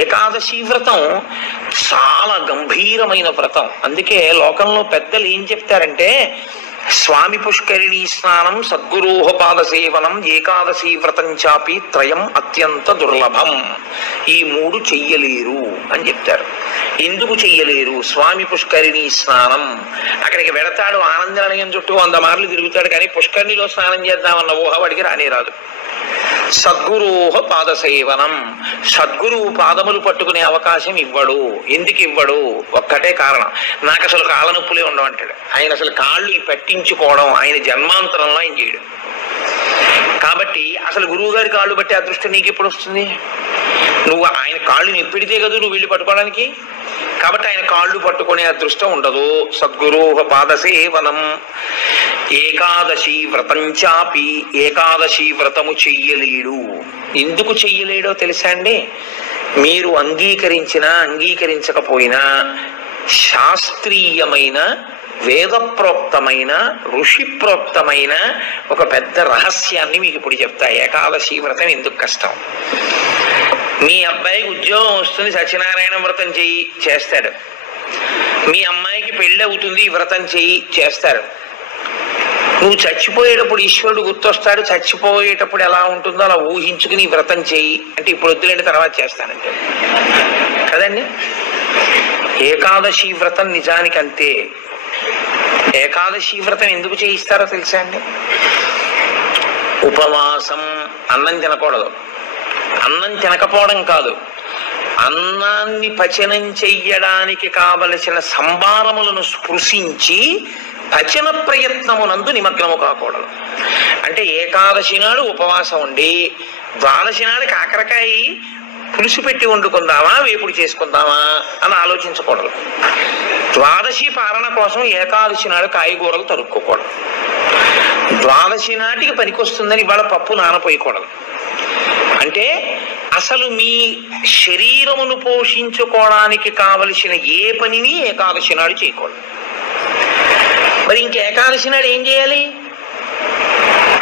ఏకాదశి వ్రతం చాలా గంభీరమైన వ్రతం. అందుకే లోకంలో పెద్దలు ఏం చెప్తారంటే, స్వామి పుష్కరిణీ స్నానం, సద్గురోహపాద సేవనం, ఏకాదశి వ్రతం చాపి త్రయం అత్యంత దుర్లభం. ఈ మూడు చెయ్యలేరు అని చెప్తారు. ఎందుకు చెయ్యలేరు? స్వామి పుష్కరిణీ స్నానం, అక్కడికి వెడతాడు, ఆనంద నిలయం చుట్టూ 100 మార్లు తిరుగుతాడు, కానీ పుష్కరిణిలో స్నానం చేద్దామన్న ఊహ వాడికి రానే రాదు. సద్గురోహ పాద సేవనం, సద్గురువు పాదములు పట్టుకునే అవకాశం ఇవ్వడు. ఎందుకు ఇవ్వడు? ఒక్కటే కారణం, నాకు అసలు కాళ్ళ నొప్పులే ఉండవంటాడు. ఆయన అసలు కాళ్ళు పట్టించుకోవడం ఆయన జన్మాంతరంలో ఆయన చేయడు. కాబట్టి అసలు గురువు గారి కాళ్ళు బట్టి అదృష్టం నీకు ఎప్పుడు వస్తుంది? నువ్వు ఆయన కాళ్ళు నెప్పిడితే కదా నువ్వు వెళ్ళి పట్టుకోవడానికి. కాబట్టి ఆయన కాళ్ళు పట్టుకునే అదృష్టం ఉండదు. సద్గురోహ పాద సేవనం. ఏకాదశి వ్రతం చాపి, ఏకాదశి వ్రతము చెయ్యలేడు. ఎందుకు చెయ్యలేడో తెలుసా అండి? మీరు అంగీకరించినా అంగీకరించకపోయినా శాస్త్రీయమైన, వేదప్రోక్తమైన, ఋషిప్రోక్తమైన ఒక పెద్ద రహస్యాన్ని మీకు ఇప్పుడు చెప్తా. ఏకాదశి వ్రతం ఎందుకు కష్టం? మీ అబ్బాయికి ఉద్యోగం వస్తుంది, సత్యనారాయణ వ్రతం చెయ్యి, చేస్తాడు. మీ అమ్మాయికి పెళ్ళి అవుతుంది, వ్రతం చెయ్యి, చేస్తారు. నువ్వు చచ్చిపోయేటప్పుడు ఈశ్వరుడు గుర్తొస్తాడు, చచ్చిపోయేటప్పుడు ఎలా ఉంటుందో అలా ఊహించుకుని వ్రతం చెయ్యి అంటే, ఇప్పుడు వద్దులేండి తర్వాత చేస్తానంటే కదండి. ఏకాదశి వ్రతం నిజానికి అంతే. ఏకాదశి వ్రతం ఎందుకు చేయిస్తారో తెలుసా అండి? ఉపవాసం, అన్నం తినకూడదు. అన్నం తినకపోవడం కాదు, అన్నాన్ని పచనం చెయ్యడానికి కావలసిన సంభారములను స్పృశించి పచన ప్రయత్నమునందు నిమగ్నము కాకూడదు. అంటే ఏకాదశి నాడు ఉపవాసం ఉండి ద్వాదశి నాడు కాకరకాయ పులుసు పెట్టి వండుకుందామా, వేపుడు చేసుకుందామా అని ఆలోచించకూడదు. ద్వాదశి పాలన కోసం ఏకాదశి నాడు కాయగూరలు తరుక్కోకూడదు. ద్వాదశి నాటికి పనికొస్తుందని ఇవాళ పప్పు నానపోయకూడదు. అంటే అసలు మీ శరీరమును పోషించుకోవడానికి కావలసిన ఏ పనిని ఏకాదశి నాడు చేయకూడదు. మరి ఇంక ఏకాదశి నాడు ఏం చేయాలి?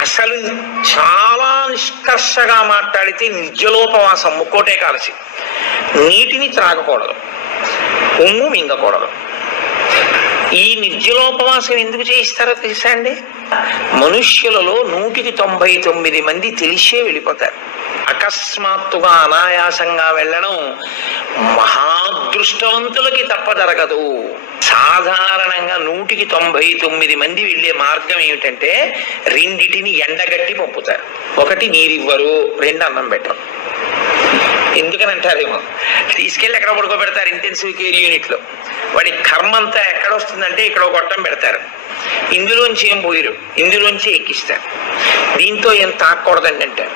అసలు చాలా నిష్కర్షగా మాట్లాడితే నిర్జలోపవాసం, ముక్కోటి ఏకాదశి. నీటిని త్రాగకూడదు, ఉమ్ము మింగకూడదు. ఈ నిర్జలోపవాసం ఎందుకు చేయిస్తారో తెలుసా అండి? మనుష్యులలో 199 మంది తెలిసే వెళ్ళిపోతారు. అకస్మాత్తుగా అనాయాసంగా వెళ్ళడం మహాదృష్టవంతులకి తప్ప జరగదు. సాధారణంగా 199 మంది వెళ్ళే మార్గం ఏమిటంటే, రెండిటిని ఎండగట్టి పంపుతారు. ఒకటి నీరివ్వరు, 2 అన్నం పెట్టరు. ఎందుకని అంటారేమో, తీసుకెళ్ళి ఎక్కడ పడుకోబెడతారు ఇంటెన్సివ్ కేర్ యూనిట్లో. వాడి కర్మ అంతా ఎక్కడొస్తుందంటే ఇక్కడ ఒక గొట్టం పెడతారు, ఇందులోంచి ఏం పోయిరు, ఇందులోంచి ఎక్కిస్తారు. దీంతో ఏం తాకూడదండి అంటారు,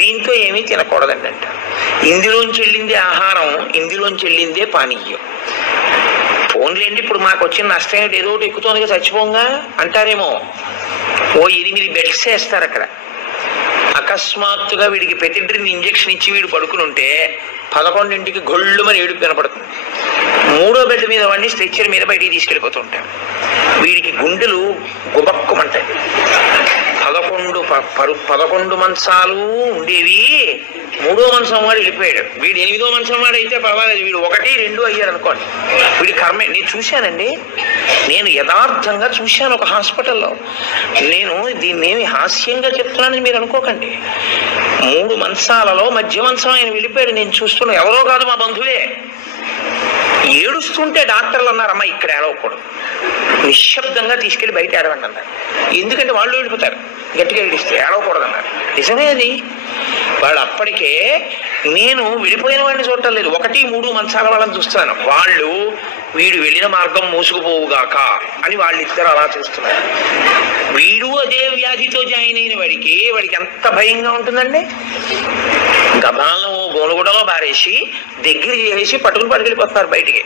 దీంతో ఏమీ తినకూడదండి అంటారు. ఇందులోంచి వెళ్ళిందే ఆహారం, ఇందులోంచి వెళ్ళిందే పానీయం. ఫోన్లేండి ఇప్పుడు మాకు వచ్చిన నష్టం ఏంటి, ఏదో ఒకటి ఎక్కుతోందిగా చచ్చిపోంగా అంటారేమో. ఓ 8 బెల్ట్స్ వేస్తారు అక్కడ. అకస్మాత్తుగా వీడికి పెతిడ్రిన్ ఇంజెక్షన్ ఇచ్చి వీడు పడుకుని ఉంటే 11ంటికి గొళ్ళుమని ఏడుపు కనపడుతుంది. 3వ బెడ్ మీద వాడిని స్ట్రెచ్చర్ మీద బయటికి తీసుకెళ్ళిపోతూ ఉంటాడు. వీడికి గుండెలు గుబక్కుమంటాయి. 11 మంచాలు ఉండేవి, 3వ మంచం వాడు వెళ్ళిపోయాడు. వీడు 8వ మంచం వాడు అయితే పర్వాలేదు, వీడు 1, 2 అయ్యాడు అనుకోండి. వీడి కర్మే. నేను చూశానండి, నేను యథార్థంగా చూశాను ఒక హాస్పిటల్లో. నేను దీన్నేమి హాస్యంగా చెప్తున్నానని మీరు అనుకోకండి. 3 మంచాలలో మధ్య మంచం ఆయన వెళ్ళిపోయాడు. నేను చూస్తున్నా, ఎవరో కాదు మా బంధువే. ఏడుస్తుంటే డాక్టర్లు అన్నారు, అమ్మ ఇక్కడ ఏడవకూడదు, నిశ్శబ్దంగా తీసుకెళ్లి బయట ఏడవండి అన్నారు. ఎందుకంటే వాళ్ళు ఏడిపోతారు, గట్టిగా ఏడిస్తే ఏడవకూడదు అన్నారు. నిజమే అది. వాళ్ళు అప్పటికే, నేను వెళ్ళిపోయిన వాడిని చూడటం లేదు, 1, 3 మంచాల వాళ్ళని చూస్తున్నాను. వాళ్ళు వీడు వెళ్ళిన మార్గం మూసుకుపోవుగాక అని వాళ్ళిద్దరు అలా చూస్తున్నారు. వీడు అదే వ్యాధితో జాయిన్ అయిన వాడికి ఎంత భయంగా ఉంటుందండి. గబాలను గోనుగుడలో బారేసి దగ్గర చేసి పట్టుకెళ్ళిపోతున్నారు బయటికి.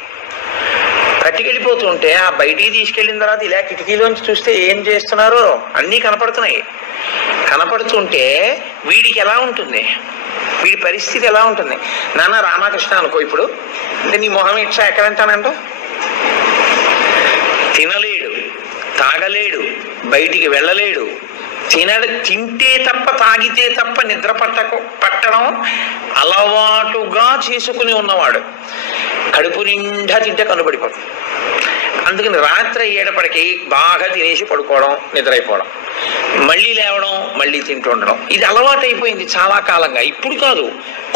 పట్టుకెళ్ళిపోతుంటే ఆ బయటికి తీసుకెళ్ళిన తర్వాత ఇలా కిటికీలోంచి చూస్తే ఏం చేస్తున్నారో అన్నీ కనపడుతున్నాయి. కనపడుతుంటే వీడికి ఎలా ఉంటుంది, వీడి పరిస్థితి ఎలా ఉంటుంది? నాన్న రామకృష్ణ అనుకో, ఇప్పుడు అంటే నీ మొహం ఇచ్చా ఎక్కడంటానంట. తినలేడు, తాగలేడు, బయటికి వెళ్ళలేడు, తింటే తప్ప తాగితే తప్ప నిద్ర పట్టడం అలవాటుగా చేసుకుని ఉన్నవాడు కడుపు నిండా తింటే కనుబడిపోతుంది. అందుకని రాత్రి అయ్యేటప్పటికీ బాగా తినేసి పడుకోవడం, నిద్రైపోవడం, మళ్ళీ లేవడం, మళ్ళీ తింటూ ఉండడం, ఇది అలవాటు అయిపోయింది చాలా కాలంగా. ఇప్పుడు కాదు,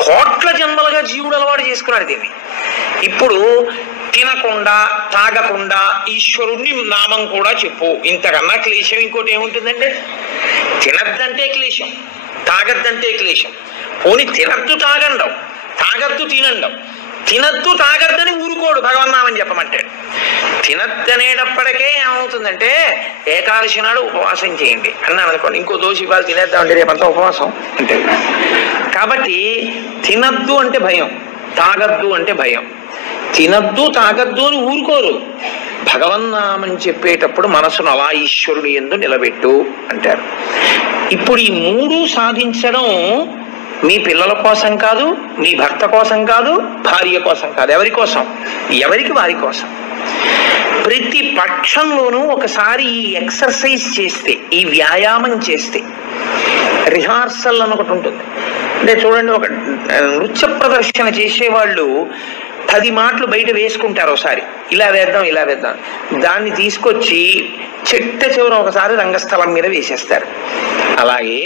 కోట్ల జన్మలుగా జీవుడు అలవాటు చేసుకున్నాడు దీన్ని. ఇప్పుడు తినకుండా తాగకుండా ఈశ్వరుణ్ణి నామం కూడా చెప్పు, ఇంతకన్నా క్లేశం ఇంకోటి ఏముంటుందండి? తినద్దంటే క్లేశం, తాగద్దంటే క్లేశం. పోనీ తినద్దు తాగండం, తాగద్దు తినండం. తినద్దు తాగద్దని ఊరుకోడు భగవన్నామని చెప్పమంటాడు. తినద్దనేటప్పటికే ఏమవుతుందంటే ఏకాదశి నాడు ఉపవాసం చేయండి అన్నాను అనుకోండి, ఇంకో దోషి ఇవాళ తినేద్దామంటే రేపంతా ఉపవాసం అంటే. కాబట్టి తినద్దు అంటే భయం, తాగద్దు అంటే భయం. తినద్దు తాగద్దు అని ఊరుకోరు. భగవన్నామని చెప్పేటప్పుడు మనసును అలా ఈశ్వరుడు యందు నిలబెట్టు అంటారు. ఇప్పుడు ఈ మూడు సాధించడం మీ పిల్లల కోసం కాదు, మీ భర్త కోసం కాదు, భార్య కోసం కాదు, ఎవరి కోసం? ఎవరికి వారి కోసం. ప్రతి పక్షంలోనూ ఒకసారి ఈ ఎక్సర్సైజ్ చేస్తే, ఈ వ్యాయామం చేస్తే, రిహార్సల్ అని ఒకటి ఉంటుంది. అంటే చూడండి, ఒక నృత్య ప్రదర్శన చేసేవాళ్ళు 10 మాటలు బయట వేసుకుంటారు. ఒకసారి ఇలా వేద్దాం, ఇలా వేద్దాం, దాన్ని తీసుకొచ్చి చిట్ట చివర ఒకసారి రంగస్థలం మీద వేసేస్తారు. అలాగే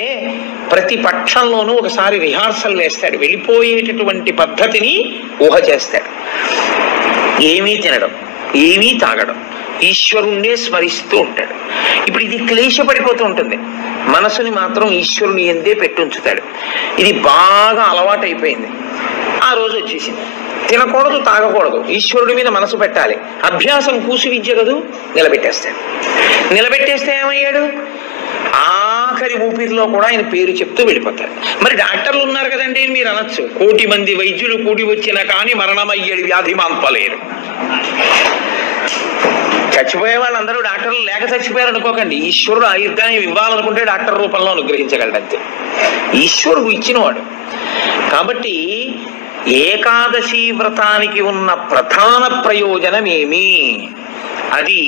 ప్రతి పక్షంలోనూ ఒకసారి రిహార్సల్ వేస్తాడు, వెళ్ళిపోయేటటువంటి పద్ధతిని ఊహ చేస్తాడు. ఏమీ తినడం, ఏమీ తాగడం, ఈశ్వరుణ్ణే స్మరిస్తూ ఉంటాడు. ఇప్పుడు ఇది క్లేశపడిపోతూ ఉంటుంది, మనసుని మాత్రం ఈశ్వరుని ఎందే పెట్టుంచుతాడు. ఇది బాగా అలవాటైపోయింది. ఆ రోజు వచ్చేసింది, తినకూడదు తాగకూడదు, ఈశ్వరుడి మీద మనసు పెట్టాలి. అభ్యాసం కూసి విద్య కదూ, నిలబెట్టేస్తాడు. నిలబెట్టేస్తే ఏమయ్యాడు? ఆఖరి ఊపిరిలో కూడా ఆయన పేరు చెప్తూ వెళ్ళిపోతారు. మరి డాక్టర్లు ఉన్నారు కదండి మీరు అనొచ్చు, 1,000,000 మంది వైద్యులు కూడి వచ్చినా కానీ మరణమయ్యేది వ్యాధి మాన్పలేరు. చచ్చిపోయే వాళ్ళందరూ డాక్టర్లు లేక చచ్చిపోయారు అనుకోకండి. ఈశ్వరుడు ఆయుర్దాయం ఇవ్వాలనుకుంటే డాక్టర్ రూపంలో అనుగ్రహించగలడంతే, ఈశ్వరుడు ఇచ్చినవాడు. కాబట్టి ఏకాదశి వ్రతానికి ఉన్న ప్రధాన ప్రయోజనమేమి? అది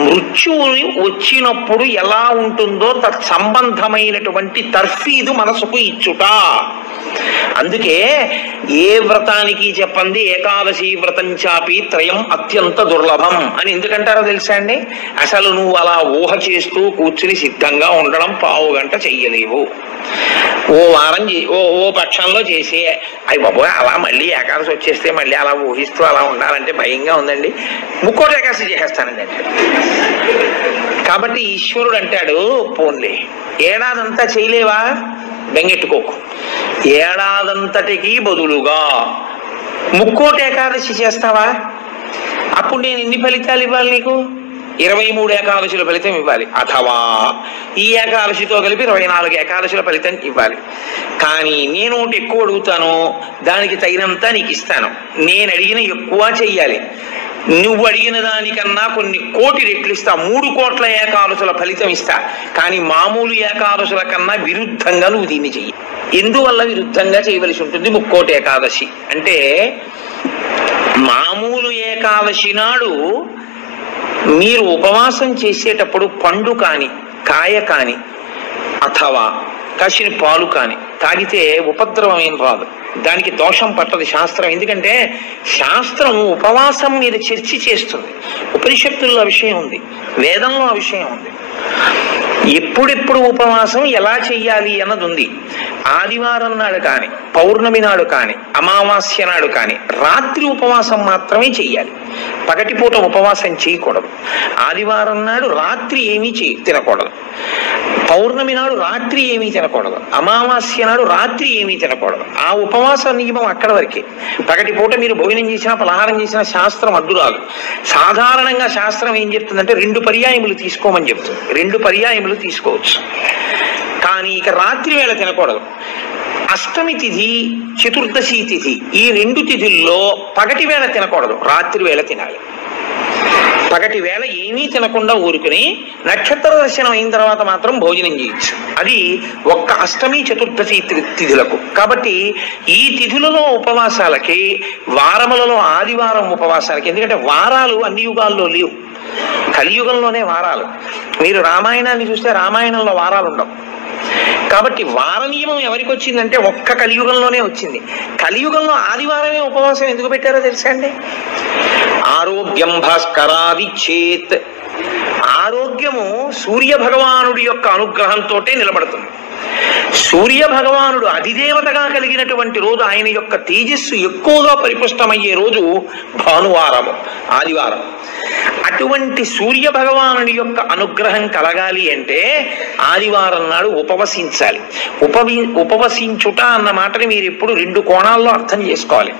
మృత్యువుని వచ్చినప్పుడు ఎలా ఉంటుందో తత్సంబంధమైనటువంటి తర్ఫీదు మనసుకు ఇచ్చుట. అందుకే ఏ వ్రతానికి చెప్పండి ఏకాదశి వ్రతం చాపి త్రయం అత్యంత దుర్లభం అని ఎందుకంటారో తెలుసా అండి? అసలు నువ్వు అలా ఊహ చేస్తూ కూర్చుని సిద్ధంగా ఉండడం 1/2 గంట చెయ్యలేవు. ఓ వారం ఓ పక్షంలో చేసి అయ్యి బాబోయ్ అలా మళ్ళీ ఏకాదశి వచ్చేస్తే మళ్ళీ అలా ఊహిస్తూ అలా ఉండాలంటే భయంగా ఉందండి, 3 ఏకాదశి చేసేస్తానండి అంటే. కాబట్టి ఈశ్వరుడు అంటాడు, పోన్లే ఏడాదంతా చేయలేవా, బెంగెట్టుకోకు, ఏడాదంతటికి బదులుగా 3 ఏకాదశి చేస్తావా, అప్పుడు నేను ఎన్ని ఫలితాలు ఇవ్వాలి నీకు? 23 ఏకాదశుల ఫలితం ఇవ్వాలి, అథవా ఈ ఏకాదశితో కలిపి 24 ఏకాదశుల ఫలితం ఇవ్వాలి. కానీ నేను ఒకటి ఎక్కువ అడుగుతాను, దానికి తగినంత నీకు ఇస్తాను. నేను అడిగిన ఎక్కువ చెయ్యాలి, నువ్వు అడిగిన దానికన్నా కొన్ని కోటి రెట్లు ఇస్తా, 3 కోట్ల ఏకాదశుల ఫలితం ఇస్తా. కానీ మామూలు ఏకాదశుల కన్నా విరుద్ధంగా నువ్వు దీన్ని చెయ్యి. ఎందువల్ల విరుద్ధంగా చేయవలసి ఉంటుంది 3 ఏకాదశి అంటే? మామూలు ఏకాదశి నాడు మీరు ఉపవాసం చేసేటప్పుడు పండు కాని, కాయ కాని, అథవా కాసిన పాలు కాని తాగితే ఉపద్రవం ఏం రాదు, దానికి దోషం పట్టదు శాస్త్రం. ఎందుకంటే శాస్త్రం ఉపవాసం మీద చర్చ చేస్తుంది, ఉపనిషత్తుల్లో ఆ విషయం ఉంది, వేదంలో ఆ విషయం ఉంది. ఎప్పుడెప్పుడు ఉపవాసం ఎలా చెయ్యాలి అన్నది ఉంది. ఆదివారం నాడు కానీ, పౌర్ణమి నాడు కానీ, అమావాస్య నాడు కానీ రాత్రి ఉపవాసం మాత్రమే చెయ్యాలి, పగటిపూట ఉపవాసం చేయకూడదు. ఆదివారం నాడు రాత్రి ఏమీ తినకూడదు, పౌర్ణమి నాడు రాత్రి ఏమీ తినకూడదు, అమావాస్య నాడు రాత్రి ఏమీ తినకూడదు. ఆ ఉపవాస నియమం అక్కడ వరకే. పగటిపూట మీరు భోజనం చేసినా పలహారం చేసినా శాస్త్రం అడ్డు రాదు. సాధారణంగా శాస్త్రం ఏం చెప్తుందంటే 2 పర్యాయములు తీసుకోమని చెప్తుంది, 2 పర్యాయములు తీసుకోవచ్చు. కానీ ఇక రాత్రి వేళ తినకూడదు. అష్టమి తిథి, చతుర్దశి తిథి, ఈ 2 తిథుల్లో పగటి వేళ తినకూడదు, రాత్రి వేళ తినాలి. పగటి వేళ ఏమీ తినకుండా ఊరుకుని నక్షత్ర దర్శనం అయిన తర్వాత మాత్రం భోజనం చేయొచ్చు. అది ఒక్క అష్టమి చతుర్దశి తిథులకు. కాబట్టి ఈ తిథులలో ఉపవాసాలకి, వారములలో ఆదివారం ఉపవాసాలకి, ఎందుకంటే వారాలు అన్ని యుగాల్లో లేవు, కలియుగంలోనే వారాలు. మీరు రామాయణాన్ని చూస్తే రామాయణంలో వారాలు ఉండవు. కాబట్టి వార నియమం ఎవరికి వచ్చిందంటే ఒక్క కలియుగంలోనే వచ్చింది. కలియుగంలో ఆదివారమే ఉపవాసం ఎందుకు పెట్టారో తెలుసా అండి? ఆరోగ్యం భాస్కరాది చేత్, ఆరోగ్యము సూర్య భగవానుడి యొక్క అనుగ్రహంతో నిలబడుతుంది. సూర్య భగవానుడు అధిదేవతగా కలిగినటువంటి రోజు, ఆయన యొక్క తేజస్సు ఎక్కువగా పరిపుష్టమయ్యే రోజు భానువారము, ఆదివారం. అటువంటి సూర్య భగవానుడి యొక్క అనుగ్రహం కలగాలి అంటే ఆదివారం నాడు ఉపవసించాలి. ఉపవసించుట అన్న మాటని మీరు ఎప్పుడు రెండు కోణాల్లో అర్థం చేసుకోవాలి.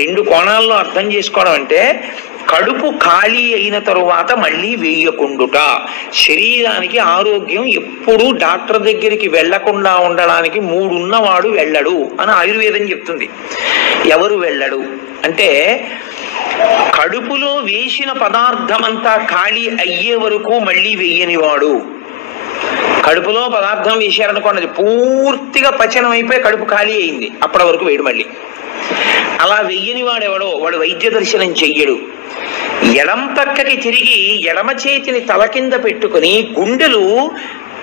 రెండు కోణాల్లో అర్థం చేసుకోవడం అంటే కడుపు ఖాళీ అయిన తరువాత మళ్ళీ వేయకుండుట. శరీరానికి ఆరోగ్యం ఎప్పుడు డాక్టర్ దగ్గరికి వెళ్లకుండా ఉండడానికి 3 ఉన్నవాడు వెళ్ళడు అని ఆయుర్వేదం చెప్తుంది. ఎవరు వెళ్ళడు అంటే కడుపులో వేసిన పదార్థమంతా ఖాళీ అయ్యే వరకు మళ్ళీ వేయనివాడు. కడుపులో పదార్థం వేశారనుకోండి, పూర్తిగా పచనం అయిపోయి కడుపు ఖాళీ అయింది, అప్పటి వరకు వేయడు మళ్ళీ. అలా వెయ్యని వాడెవడో వాడు వైద్య దర్శనం చెయ్యడు. ఎడం పక్కకి తిరిగి ఎడమ చేతిని తల కింద పెట్టుకుని గుండెలు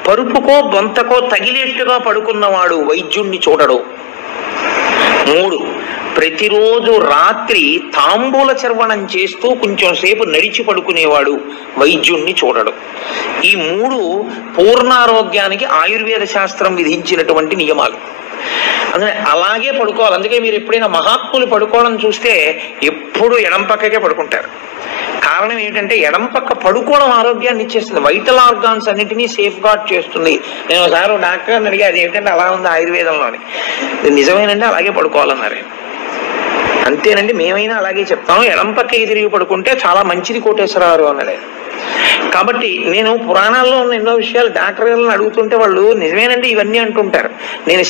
పరుపుకో బొంతకో తగిలేట్టుగా పడుకున్నవాడు వైద్యుణ్ణి చూడడు. 3, ప్రతిరోజు రాత్రి తాంబూల చర్వణం చేస్తూ కొంచెం సేపు నడిచి పడుకునేవాడు వైద్యుణ్ణి చూడడు. ఈ 3 పూర్ణారోగ్యానికి ఆయుర్వేద శాస్త్రం విధించినటువంటి నియమాలు. అందుకే అలాగే పడుకోవాలి. అందుకే మీరు ఎప్పుడైనా మహాత్ములు పడుకోవడం చూస్తే ఎప్పుడు ఎడం పక్కకే పడుకుంటారు. కారణం ఏంటంటే ఎడం పక్క పడుకోవడం ఆరోగ్యాన్ని ఇచ్చేస్తుంది, వైటల్ ఆర్గాన్స్ అన్నింటినీ సేఫ్ గార్డ్ చేస్తుంది. నేను ఒకసారి డాక్టర్ని అడిగి అది ఏంటంటే అలా ఉంది ఆయుర్వేదంలోని. నిజమేనంటే అలాగే పడుకోవాలన్నారు. అంతేనండి, మేమైనా అలాగే చెప్తాము. ఎడం పక్క తిరిగి పడుకుంటే చాలా మంచిది కోటేశ్వరరావు అన్నది. కాబట్టి నేను పురాణాల్లో ఉన్న ఎన్నో విషయాలు డాక్టర్ గారిని అడుగుతుంటే వాళ్ళు నిజమేనండి ఇవన్నీ అంటుంటారు. నేను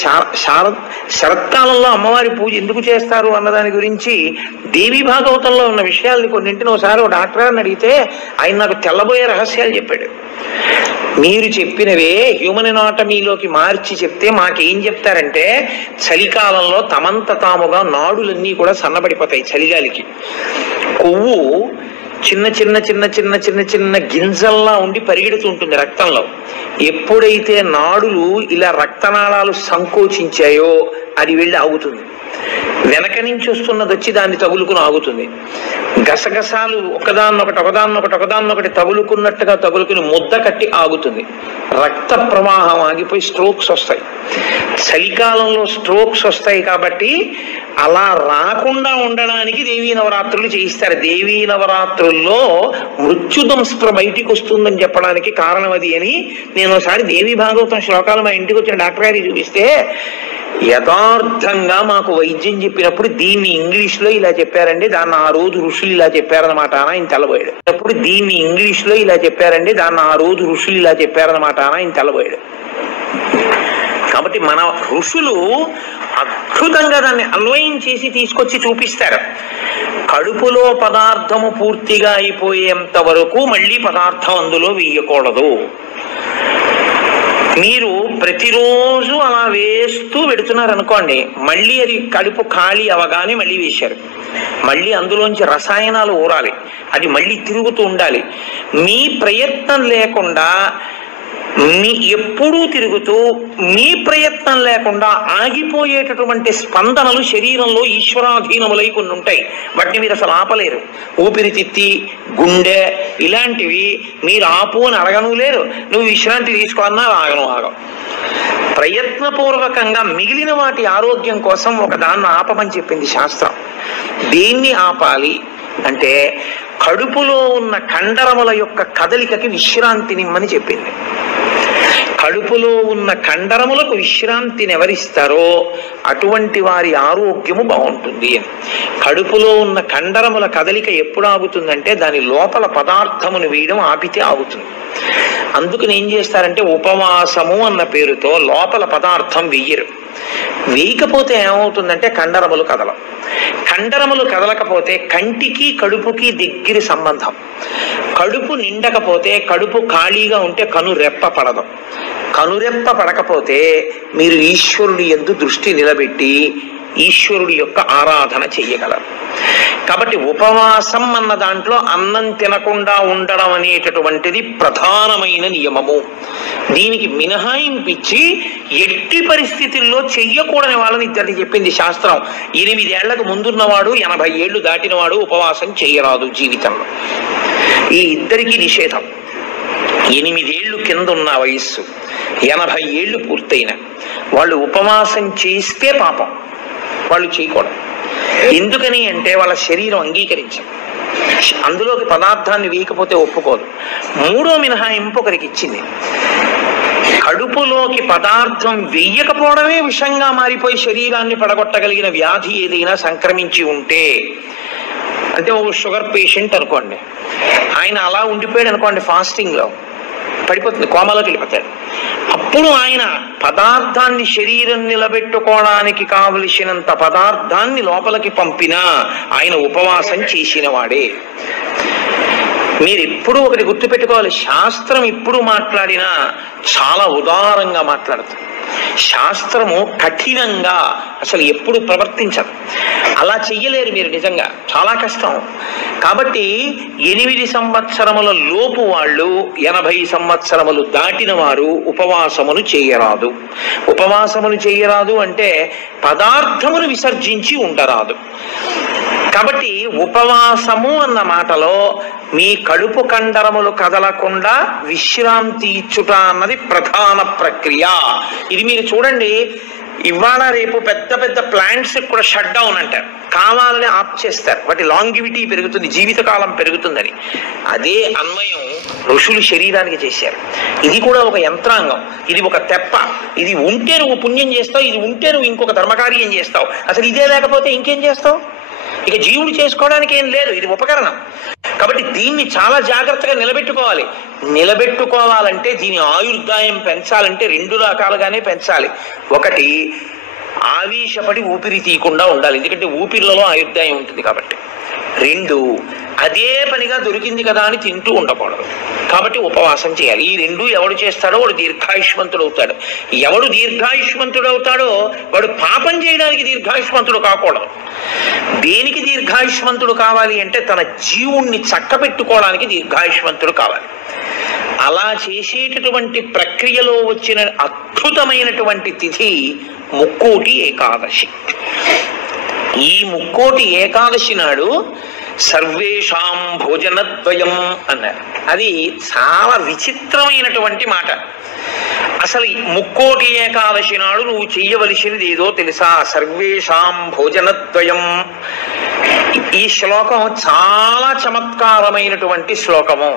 శరత్కాలంలో అమ్మవారి పూజ ఎందుకు చేస్తారు అన్నదాని గురించి దేవీ భాగవతంలో ఉన్న విషయాల్ని కొన్నింటిని ఒకసారి ఒక డాక్టర్ గారిని అడిగితే ఆయన నాకు తెల్లబోయే రహస్యాలు చెప్పాడు. మీరు చెప్పినవే హ్యూమన్ ఎనాటమీలోకి మార్చి చెప్తే మాకేం చెప్తారంటే చలికాలంలో తమంత తాముగా నాడులన్నీ కూడా సన్నబడిపోతాయి. చలిగాలికి కొవ్వు చిన్న చిన్న చిన్న చిన్న చిన్న చిన్న గింజల్లా ఉండి పరిగెడుతుంటుంది రక్తంలో. ఎప్పుడైతే నాడులు ఇలా రక్తనాళాలు సంకోచించాయో అది వెళ్ళి ఆగుతుంది. వెనక నుంచి వస్తున్నది వచ్చి దాన్ని తగులుకుని ఆగుతుంది. గసగసాలు ఒకదాన్నొకటి తగులుకున్నట్టుగా తగులుకుని ముద్ద కట్టి ఆగుతుంది. రక్త ప్రవాహం ఆగిపోయి స్ట్రోక్స్ వస్తాయి. చలికాలంలో స్ట్రోక్స్ వస్తాయి కాబట్టి అలా రాకుండా ఉండడానికి దేవీ నవరాత్రులు చేయిస్తారు. దేవీ నవరాత్రుల్లో మృత్యుదంస్త్ర బయటికి వస్తుందని చెప్పడానికి కారణం అది అని నేను ఒకసారి దేవీ భాగవతం శ్లోకాలు మా ఇంటికి వచ్చిన డాక్టర్ గారికి చూపిస్తే యథార్థంగా మాకు వైద్యం చెప్పినప్పుడు దీన్ని ఇంగ్లీష్లో ఇలా చెప్పారండి, దాన్ని ఆ రోజు ఋషులు ఇలా చెప్పారనమాట అని ఆయన తెల్లబోయాడు. అప్పుడు దీన్ని ఇంగ్లీష్లో ఇలా చెప్పారండి, దాన్ని ఆ రోజు ఋషులు ఇలా చెప్పారనమాట అని ఆయన తెల్లబోయాడు. కాబట్టి మన ఋషులు అద్భుతంగా దాన్ని అన్వయం చేసి తీసుకొచ్చి చూపిస్తారు. కడుపులో పదార్థము పూర్తిగా అయిపోయేంత వరకు మళ్ళీ పదార్థం అందులో వేయకూడదు. మీరు ప్రతిరోజు అలా వేస్తూ పెడుతున్నారు అనుకోండి, మళ్ళీ అది కడుపు ఖాళీ అవగానే మళ్ళీ వేశారు. మళ్ళీ అందులోంచి రసాయనాలు ఊరాలి, అది మళ్ళీ తిరుగుతూ ఉండాలి. మీ ప్రయత్నం లేకుండా ఎప్పుడూ తిరుగుతూ మీ ప్రయత్నం లేకుండా ఆగిపోయేటటువంటి స్పందనలు శరీరంలో ఈశ్వరాధీనములై కొన్ని ఉంటాయి. వాటిని మీరు అసలు ఆపలేరు. ఊపిరితిత్తి, గుండె ఇలాంటివి మీరు ఆపు అని అడగను లేరు. నువ్వు విశ్రాంతి తీసుకోవాలన్నా ఆగం. ప్రయత్నపూర్వకంగా మిగిలిన వాటి ఆరోగ్యం కోసం ఒక దాన్ని ఆపమని చెప్పింది శాస్త్రం. దేన్ని ఆపాలి అంటే కడుపులో ఉన్న కండరముల యొక్క కదలికకి విశ్రాంతినిమ్మని చెప్పింది. కడుపులో ఉన్న కండరములకు విశ్రాంతిని ఎవరిస్తారో అటువంటి వారి ఆరోగ్యము బాగుంటుంది అని. కడుపులో ఉన్న కండరముల కదలిక ఎప్పుడు ఆగుతుందంటే దాని లోపల పదార్థమును వేయడం ఆపితే ఆగుతుంది. అందుకని ఏం చేస్తారంటే ఉపవాసము అన్న పేరుతో లోపల పదార్థం వెయ్యరు. వేయకపోతే ఏమవుతుందంటే కండరములు కదలవు. కండరములు కదలకపోతే కంటికి కడుపుకి దగ్గర సంబంధం. కడుపు నిండకపోతే, కడుపు ఖాళీగా ఉంటే కనురెప్ప పడదు. కనురెప్ప పడకపోతే మీరు ఈశ్వరుడి యందు దృష్టి నిలబెట్టి ఈశ్వరుడి యొక్క ఆరాధన చెయ్యగలరు. కాబట్టి ఉపవాసం అన్న దాంట్లో అన్నం తినకుండా ఉండడం అనేటటువంటిది ప్రధానమైన నియమము. దీనికి మినహాయింపిచ్చి ఎట్టి పరిస్థితుల్లో చెయ్యకూడని వాళ్ళని ఇద్దరిని చెప్పింది శాస్త్రం. 8 ఏళ్లకు ముందున్నవాడు 80 ఏళ్లు దాటినవాడు ఉపవాసం చేయరాదు జీవితంలో. ఈ ఇద్దరికి నిషేధం. 8 ఏళ్లు కింద ఉన్న వయస్సు, 80 ఏళ్లు పూర్తయిన వాళ్ళు ఉపవాసం చేస్తే పాపం, వాళ్ళు చేయకూడదు. ఎందుకని అంటే వాళ్ళ శరీరం అంగీకరించదు, అందులోకి పదార్థాన్ని వేయకపోతే ఒప్పుకోదు. 3వ మినహాయింపు ఒకరికి ఇచ్చింది. కడుపులోకి పదార్థం వెయ్యకపోవడమే విషంగా మారిపోయి శరీరాన్ని పడగొట్టగలిగిన వ్యాధి ఏదైనా సంక్రమించి ఉంటే, అంటే ఒక షుగర్ పేషెంట్ అనుకోండి, ఆయన అలా ఉండిపోయాడు అనుకోండి, ఫాస్టింగ్ లో పడిపోతుంది, కోమాలోకి వెళ్ళిపోతాడు. అప్పుడు ఆయన పదార్థాన్ని శరీరం నిలబెట్టుకోవడానికి కావలసినంత పదార్థాన్ని లోపలికి పంపినా ఆయన ఉపవాసం చేసిన వాడే. మీరు ఎప్పుడు ఒకటి గుర్తుపెట్టుకోవాలి, శాస్త్రం ఇప్పుడు మాట్లాడినా చాలా ఉదారంగా మాట్లాడుతుంది. శాస్త్రము కఠినంగా అసలు ఎప్పుడు ప్రవర్తించదు. అలా చెయ్యలేరు మీరు, నిజంగా చాలా కష్టం. కాబట్టి 8 సంవత్సరముల లోపు వాళ్ళు, 80 సంవత్సరములు దాటిన వారు ఉపవాసమును చేయరాదు. ఉపవాసమును చేయరాదు అంటే పదార్థమును విసర్జించి ఉండరాదు. కాబట్టి ఉపవాసము అన్న మాటలో మీ కడుపు కండరములు కదలకుండా విశ్రాంతి ఇచ్చుట అన్నది ప్రధాన ప్రక్రియ. ఇది మీరు చూడండి, ఇవాళ రేపు పెద్ద పెద్ద ప్లాంట్స్ కూడా షట్ డౌన్ అంటారు, కావాలని ఆఫ్ చేస్తారు, వాటి లాంగివిటీ పెరుగుతుంది, జీవితకాలం పెరుగుతుందని. అదే అన్వయం ఋషులు శరీరానికి చేశారు. ఇది కూడా ఒక యంత్రాంగం, ఇది ఒక తెప్ప. ఇది ఉంటే నువ్వు పుణ్యం చేస్తావు, ఇది ఉంటే నువ్వు ఇంకొక ధర్మకార్యం చేస్తావు. అసలు ఇదే లేకపోతే ఇంకేం చేస్తావు? ఇక జీవుడు చేసుకోవడానికి ఏం లేదు, ఇది ఉపకరణం. కాబట్టి దీన్ని చాలా జాగ్రత్తగా నిలబెట్టుకోవాలి. నిలబెట్టుకోవాలంటే దీని ఆయుర్దాయం పెంచాలంటే 2 రకాలుగానే పెంచాలి. ఒకటి, ఆవేశపడి ఊపిరి తీయకుండా ఉండాలి, ఎందుకంటే ఊపిరిలో ఆయుర్దాయం ఉంటుంది కాబట్టి. 2, అదే పనిగా దొరికింది కదా అని తింటూ ఉండకూడదు, కాబట్టి ఉపవాసం చేయాలి. ఈ 2 ఎవడు చేస్తాడో వాడు దీర్ఘాయుష్మంతుడు అవుతాడు. ఎవడు దీర్ఘాయుష్మంతుడు అవుతాడో వాడు పాపం చేయడానికి దీర్ఘాయుష్మంతుడు కాకూడదు. దేనికి దీర్ఘాయుష్మంతుడు కావాలి అంటే తన జీవుణ్ణి చక్కబెట్టుకోవడానికి దీర్ఘాయుష్మంతుడు కావాలి. అలా చేసేటటువంటి ప్రక్రియలో వచ్చిన అద్భుతమైనటువంటి తిథి ముక్కోటి ఏకాదశి. ఈ ముక్కోటి ఏకాదశి నాడు సర్వేషాం భోజనద్వయం అన్నారు. అది చాలా విచిత్రమైనటువంటి మాట. అసలు ముక్కోటి ఏకాదశి నాడు నువ్వు చెయ్యవలసినది ఏదో తెలుసా? సర్వేషాం భోజనద్వయం. ఈ శ్లోకం చాలా చమత్కారమైనటువంటి శ్లోకము.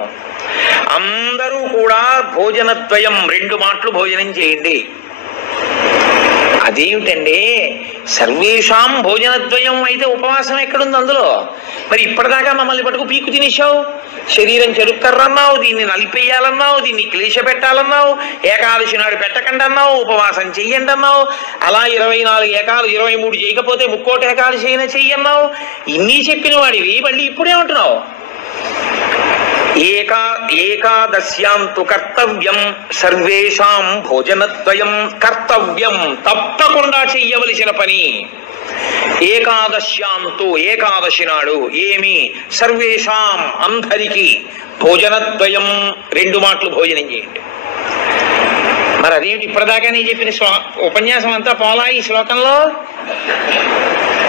అందరూ కూడా భోజనద్వయం, 2 మాటలు భోజనం చేయండి. అదేమిటండి, సర్వేషాం భోజనద్వయం అయితే ఉపవాసం ఎక్కడుంది అందులో? మరి ఇప్పటిదాకా మమ్మల్ని పట్టుకు పీకు తినేశావు, శరీరం చెరుక్కర్రన్నావు, దీన్ని నలిపేయాలన్నావు, దీన్ని క్లేశ పెట్టాలన్నావు, ఏకాదశి నాడు పెట్టకండి అన్నావు, ఉపవాసం చెయ్యండి అన్నావు, అలా 24 ఏకాదశి 23 చేయకపోతే ముక్కోటి ఏకాదశి అయినా చెయ్యన్నావు. ఇన్ని చెప్పిన వాడివి మళ్ళీ ఇప్పుడేమంటున్నావు? ఏకాదశ్యాంతు కర్తవ్యం సర్వేషాం భోజనద్వయం. కర్తవ్యం, తప్పకుండా చెయ్యవలసిన పని. ఏకాదశ్యాంతు, ఏకాదశి నాడు ఏమి? సర్వేషాం, అందరికీ. భోజనద్వయం, 2 మాటలు భోజనం చేయండి. మరి అదేమిటి ఇప్పటిదాకా నేను చెప్పిన ఉపన్యాసం అంతా పోలా ఈ శ్లోకంలో?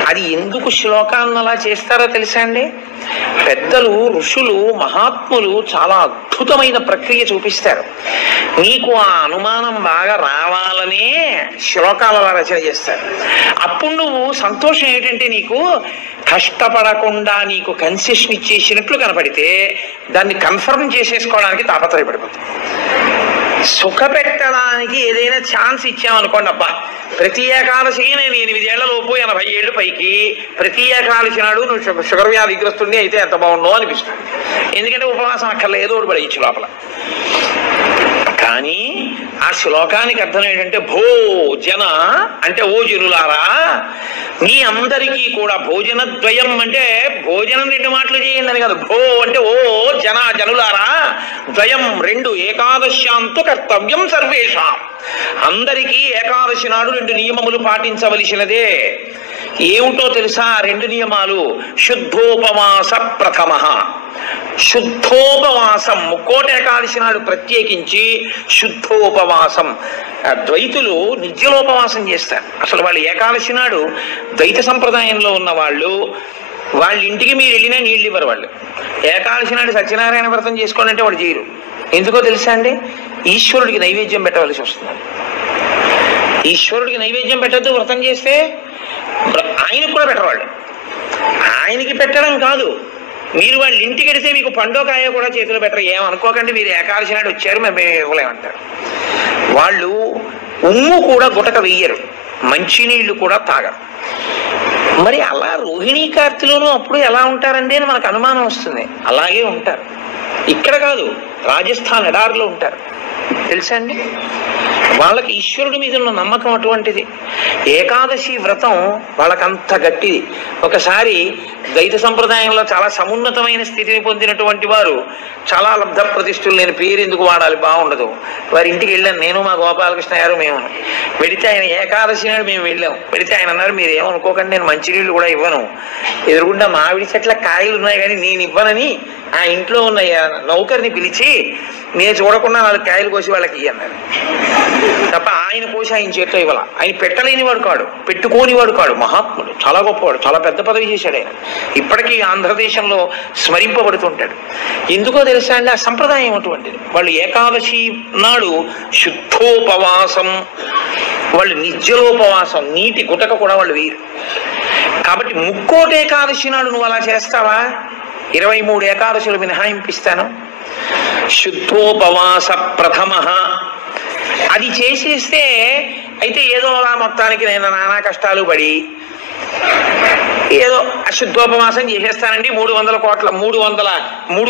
అది ఎందుకు శ్లోకాలను అలా చేస్తారో తెలుసా అండి? పెద్దలు, ఋషులు, మహాత్ములు చాలా అద్భుతమైన ప్రక్రియ చూపిస్తారు. నీకు ఆ అనుమానం బాగా రావాలనే శ్లోకాల రచన చేస్తారు. అప్పుడు నువ్వు సంతోషం ఏంటంటే నీకు కష్టపడకుండా నీకు కన్సెషన్ ఇచ్చేసినట్లు కనపడితే దాన్ని కన్ఫర్మ్ చేసేసుకోవడానికి తాపత్రయపడిపోతుంది. సుఖపెట్టడానికి ఏదైనా ఛాన్స్ ఇచ్చామనుకోండి, అబ్బా ప్రతి ఏకాదశి నేను 8 ఏళ్లలోపు 80 ఏళ్ళు పైకి ప్రతి ఏకాదశి నాడు నువ్వు షుగర్ వ్యాధిగ్రస్తుడిని అయితే ఎంత బాగుండో అనిపిస్తుంది. ఎందుకంటే ఉపవాసం అక్కర్లేదు, ఏదో ఒకటి పడేయచ్చు లోపల. కానీ ఆ శ్లోకానికి అర్థం ఏంటంటే భో జన అంటే ఓ జనులారా, మీ అందరికీ కూడా భోజన ద్వయం అంటే భోజనం 2 మాటలు చేయండి అని కాదు. భో అంటే ఓ జనులారా, ద్వయం 2, ఏకాదశ్యాంతు కర్తవ్యం సర్వేషాం. అందరికీ ఏకాదశి నాడు 2 నియమములు పాటించవలసినదే. ఏమిటో తెలుసా 2 నియమాలు? శుద్ధోపవాస ప్రథమ. శుద్ధోపవాసం, ముక్కోటి ఏకాదశి నాడు ప్రత్యేకించి శుద్ధోపవాసం. ద్వైతులు నిర్జలోపవాసం చేస్తారు. అసలు వాళ్ళు ఏకాదశి నాడు ద్వైత సంప్రదాయంలో ఉన్న వాళ్ళు, వాళ్ళ ఇంటికి మీరు వెళ్ళినా నీళ్ళు ఇవ్వరు. వాళ్ళు ఏకాదశి నాడు సత్యనారాయణ వ్రతం చేసుకోండి అంటే వాళ్ళు చేయరు. ఎందుకో తెలుసా అండి? ఈశ్వరుడికి నైవేద్యం పెట్టవలసి వస్తుంది. ఈశ్వరుడికి నైవేద్యం పెట్టద్దు వ్రతం చేస్తే, ఆయనకు కూడా పెట్టరు. ఆయనకి పెట్టడం కాదు, మీరు వాళ్ళ ఇంటికి వెడితే మీకు పండోకాయ కూడా చేతిలో పెట్టరు. ఏమనుకోకండి, మీరు ఏకాదశి నాడు వచ్చారు మేము ఇవ్వలేమంటారు. వాళ్ళు ఉమ్ము కూడా గుటక వెయ్యరు, మంచినీళ్లు కూడా తాగరు. మరి అలా రోహిణీ కార్తెలోనూ అప్పుడు ఎలా ఉంటారండి అని మనకు అనుమానం వస్తుంది. అలాగే ఉంటారు. ఇక్కడ కాదు, రాజస్థాన్ ఎడారిలో ఉంటారు. తెలుసా అండి? వాళ్ళకి ఈశ్వరుడి మీద ఉన్న నమ్మకం అటువంటిది. ఏకాదశి వ్రతం వాళ్ళకంత గట్టిది. ఒకసారి ద్వైత సంప్రదాయంలో చాలా సమున్నతమైన స్థితిని పొందినటువంటి వారు, చాలా లబ్ధ ప్రతిష్ఠులు, నేను పేరు ఎందుకు వాడాలి, బాగుండదు, వారి ఇంటికి వెళ్ళాను నేను, మా గోపాలకృష్ణ గారు, మేము వెడితే ఆయన ఏకాదశి నాడు మేము వెళ్ళాం. వెడితే ఆయన అన్నారు, మీరు ఏమనుకోకండి, నేను మంచినీళ్ళు కూడా ఇవ్వను, ఎదురుగుండా మామిడి చెట్ల కాయలు ఉన్నాయి కానీ నేను ఇవ్వనని ఆ ఇంట్లో ఉన్న నౌకర్ని పిలిచి నేను చూడకుండా 4 కాయలు కోసి వాళ్ళకి ఇయ్యన్నారు తప్ప ఆయన కోసి ఆయన చేతిలో ఇవ్వాల. ఆయన పెట్టలేనివాడు కాడు, పెట్టుకోనివాడు కాడు, మహాత్ముడు, చాలా గొప్పవాడు, చాలా పెద్ద పదవి చేశాడు ఆయన. ఇప్పటికీ ఆంధ్రదేశంలో స్మరింపబడుతుంటాడు. ఎందుకో తెలుసా అండి? ఆ సంప్రదాయం అటువంటిది. వాళ్ళు ఏకాదశి నాడు శుద్ధోపవాసం, వాళ్ళు నిర్జలోపవాసం, నీటి గుటక కూడా వాళ్ళు వేయరు. కాబట్టి ముక్కోటి ఏకాదశి నాడు నువ్వు అలా చేస్తావా? 23 ఏకాదశులు మినహాయింపిస్తాను. శుద్ధోపవాస ప్రథమ అది చేసేస్తే అయితే ఏదో అలా మొత్తానికి నేను నానా కష్టాలు పడి ఏదో అశుద్ధోపవాసం చేసేస్తానండి, 3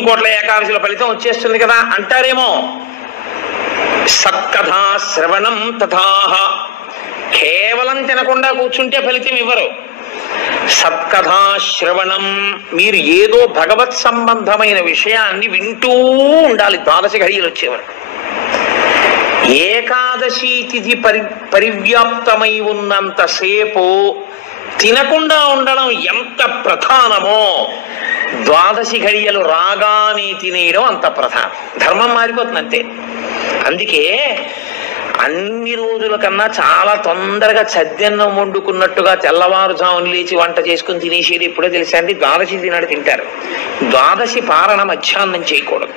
కోట్ల ఏకాదశుల ఫలితం వచ్చేస్తుంది కదా అంటారేమో. సత్కథా శ్రవణం తథాహ, కేవలం తినకుండా కూర్చుంటే ఫలితం ఇవ్వరు. సత్కథా శ్రవణం, మీరు ఏదో భగవత్ సంబంధమైన విషయాన్ని వింటూ ఉండాలి 12 ఘడియలు వచ్చేవరకు. ఏకాదశి తిథి పరివ్యాప్తమై ఉన్నంతసేపు తినకుండా ఉండడం ఎంత ప్రధానమో 12 ఘడియలు రాగానే తినేయడం అంత ప్రధానం. ధర్మం మారిపోతుంది అంతే. అందుకే అన్ని రోజుల కన్నా చాలా తొందరగా చద్దన్నం వండుకున్నట్టుగా తెల్లవారుజామున లేచి వంట చేసుకుని తినేసేది ఎప్పుడో తెలుసా అండి? 12 నాడు తింటారు. 12 పారణ మధ్యాహ్నం చేయకూడదు,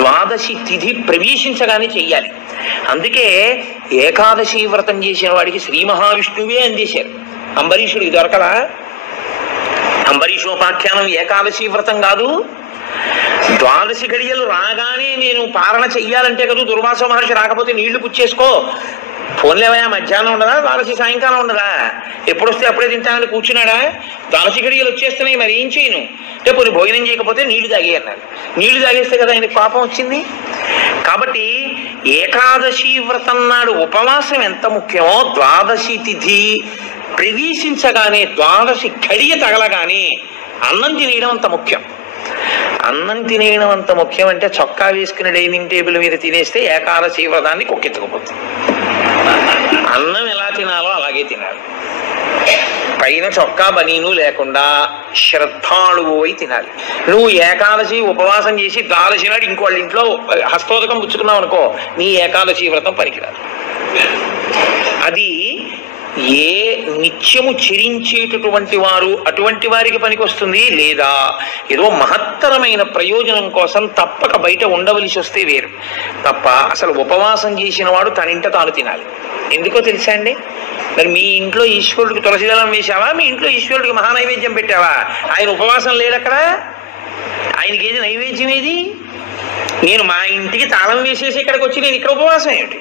12 తిథి ప్రవేశించగానే చెయ్యాలి. అందుకే ఏకాదశి వ్రతం చేసిన వాడికి శ్రీ మహావిష్ణువే అందేశారు. అంబరీషుడికి దొరకదా? అంబరీషోపాఖ్యానం ఏకాదశి వ్రతం కాదు. 12 ఘడియలు రాగానే నేను పారణ చెయ్యాలంటే కదా, దుర్వాస మహర్షి రాకపోతే నీళ్లు పుచ్చేసుకో, ఫోన్లేవయా మధ్యాహ్నం ఉండదా, 12 సాయంకాలం ఉండదా, ఎప్పుడొస్తే అప్పుడే తింటానని కూర్చున్నాడా? 12 ఘడియలు వచ్చేస్తున్నాయి, మరి ఏం చేయను అంటే పోనీ భోజనం చేయకపోతే నీళ్లు తాగే అన్నారు. నీళ్లు తాగేస్తే కదా ఆయనకి పాపం వచ్చింది. కాబట్టి ఏకాదశి వ్రతం నాడు ఉపవాసం ఎంత ముఖ్యమో 12 తిథి ప్రవేశించగానే 12 ఘడియ తగలగానే అన్నం తినేయడం అంత ముఖ్యం. అన్నం తినేయడం అంత ముఖ్యం అంటే చొక్కా వేసుకుని డైనింగ్ టేబుల్ మీద తినేస్తే ఏకాదశి వ్రతాన్ని కుక్కెత్తుకుపోతుంది. అన్నం ఎలా తినాలో అలాగే తినాలి. పైన చొక్కా బనీను లేకుండా శ్రద్ధాళువు అయి తినాలి. నువ్వు ఏకాదశి ఉపవాసం చేసి 12 నాడు ఇంకోళ్ళ ఇంట్లో హస్తోదకం పుచ్చుకున్నావు అనుకో, నీ ఏకాదశి వ్రతం పనికిరాదు. అది ఏ నిత్యము చిరించేటటువంటి వారు అటువంటి వారికి పనికొస్తుంది, లేదా ఏదో మహత్తరమైన ప్రయోజనం కోసం తప్పక బయట ఉండవలసి వస్తే వేరు తప్ప అసలు ఉపవాసం చేసిన వాడు తన ఇంట తాను తినాలి. ఎందుకో తెలుసా అండి? మరి మీ ఇంట్లో ఈశ్వరుడికి తులసిదళం వేశావా? మీ ఇంట్లో ఈశ్వరుడికి మహానైవేద్యం పెట్టావా? ఆయన ఉపవాసం లేదక్కడ, ఆయనకి ఏది నైవేద్యం ఏది? నేను మా ఇంటికి తాళం వేసేసి ఇక్కడికి వచ్చి నేను ఇక్కడ ఉపవాసం ఏమిటి?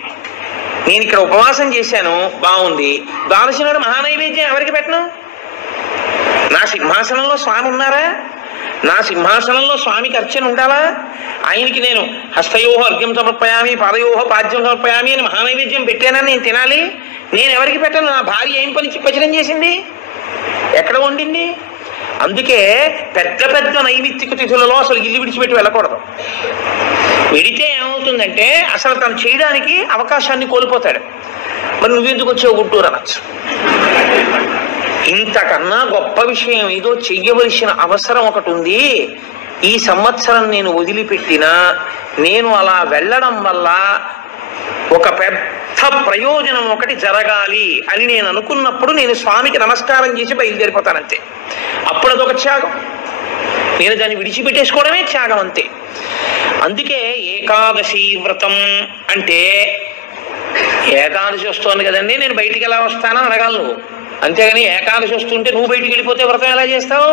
నేను ఇక్కడ ఉపవాసం చేశాను, బాగుంది, 12 నాడు మహానైవేద్యం ఎవరికి పెట్టను? నా సింహాసనంలో స్వామి ఉన్నారా? నా సింహాసనంలో స్వామికి అర్చన ఉండాలా? ఆయనకి నేను హస్తయోహ అర్ఘ్యం సమర్పయామి, పాదయోహ పాద్యం సమర్పయామి అని మహానైవేద్యం పెట్టానని నేను తినాలి? నేను ఎవరికి పెట్టాను? నా భార్య ఏం పని పచనం చేసింది? ఎక్కడ వండింది? అందుకే పెద్ద పెద్ద నైమిత్తిక తిథులలో అసలు ఇల్లు విడిచిపెట్టి వెళ్ళకూడదు. వెడితే ఏమవుతుందంటే అసలు తను చేయడానికి అవకాశాన్ని కోల్పోతాడు. మరి నువ్వెందుకు వచ్చావు గుంటూరు అనొచ్చు. ఇంతకన్నా గొప్ప విషయం ఏదో చెయ్యవలసిన అవసరం ఒకటి ఉంది. ఈ సంవత్సరం నేను వదిలిపెట్టినా నేను అలా వెళ్ళడం వల్ల ఒక పెద్ద ప్రయోజనం ఒకటి జరగాలి అని నేను అనుకున్నప్పుడు నేను స్వామికి నమస్కారం చేసి బయలుదేరిపోతానంతే. అప్పుడు అదొక త్యాగం. నేను దాన్ని విడిచిపెట్టేసుకోవడమే త్యాగం అంతే. అందుకే ఏకాదశి వ్రతం అంటే ఏకాదశి వస్తోంది కదండి నేను బయటికి ఎలా వస్తానని అడగాలి నువ్వు. అంతేగాని ఏకాదశి వస్తుంటే నువ్వు బయటికి వెళ్ళిపోతే వ్రతం ఎలా చేస్తావు?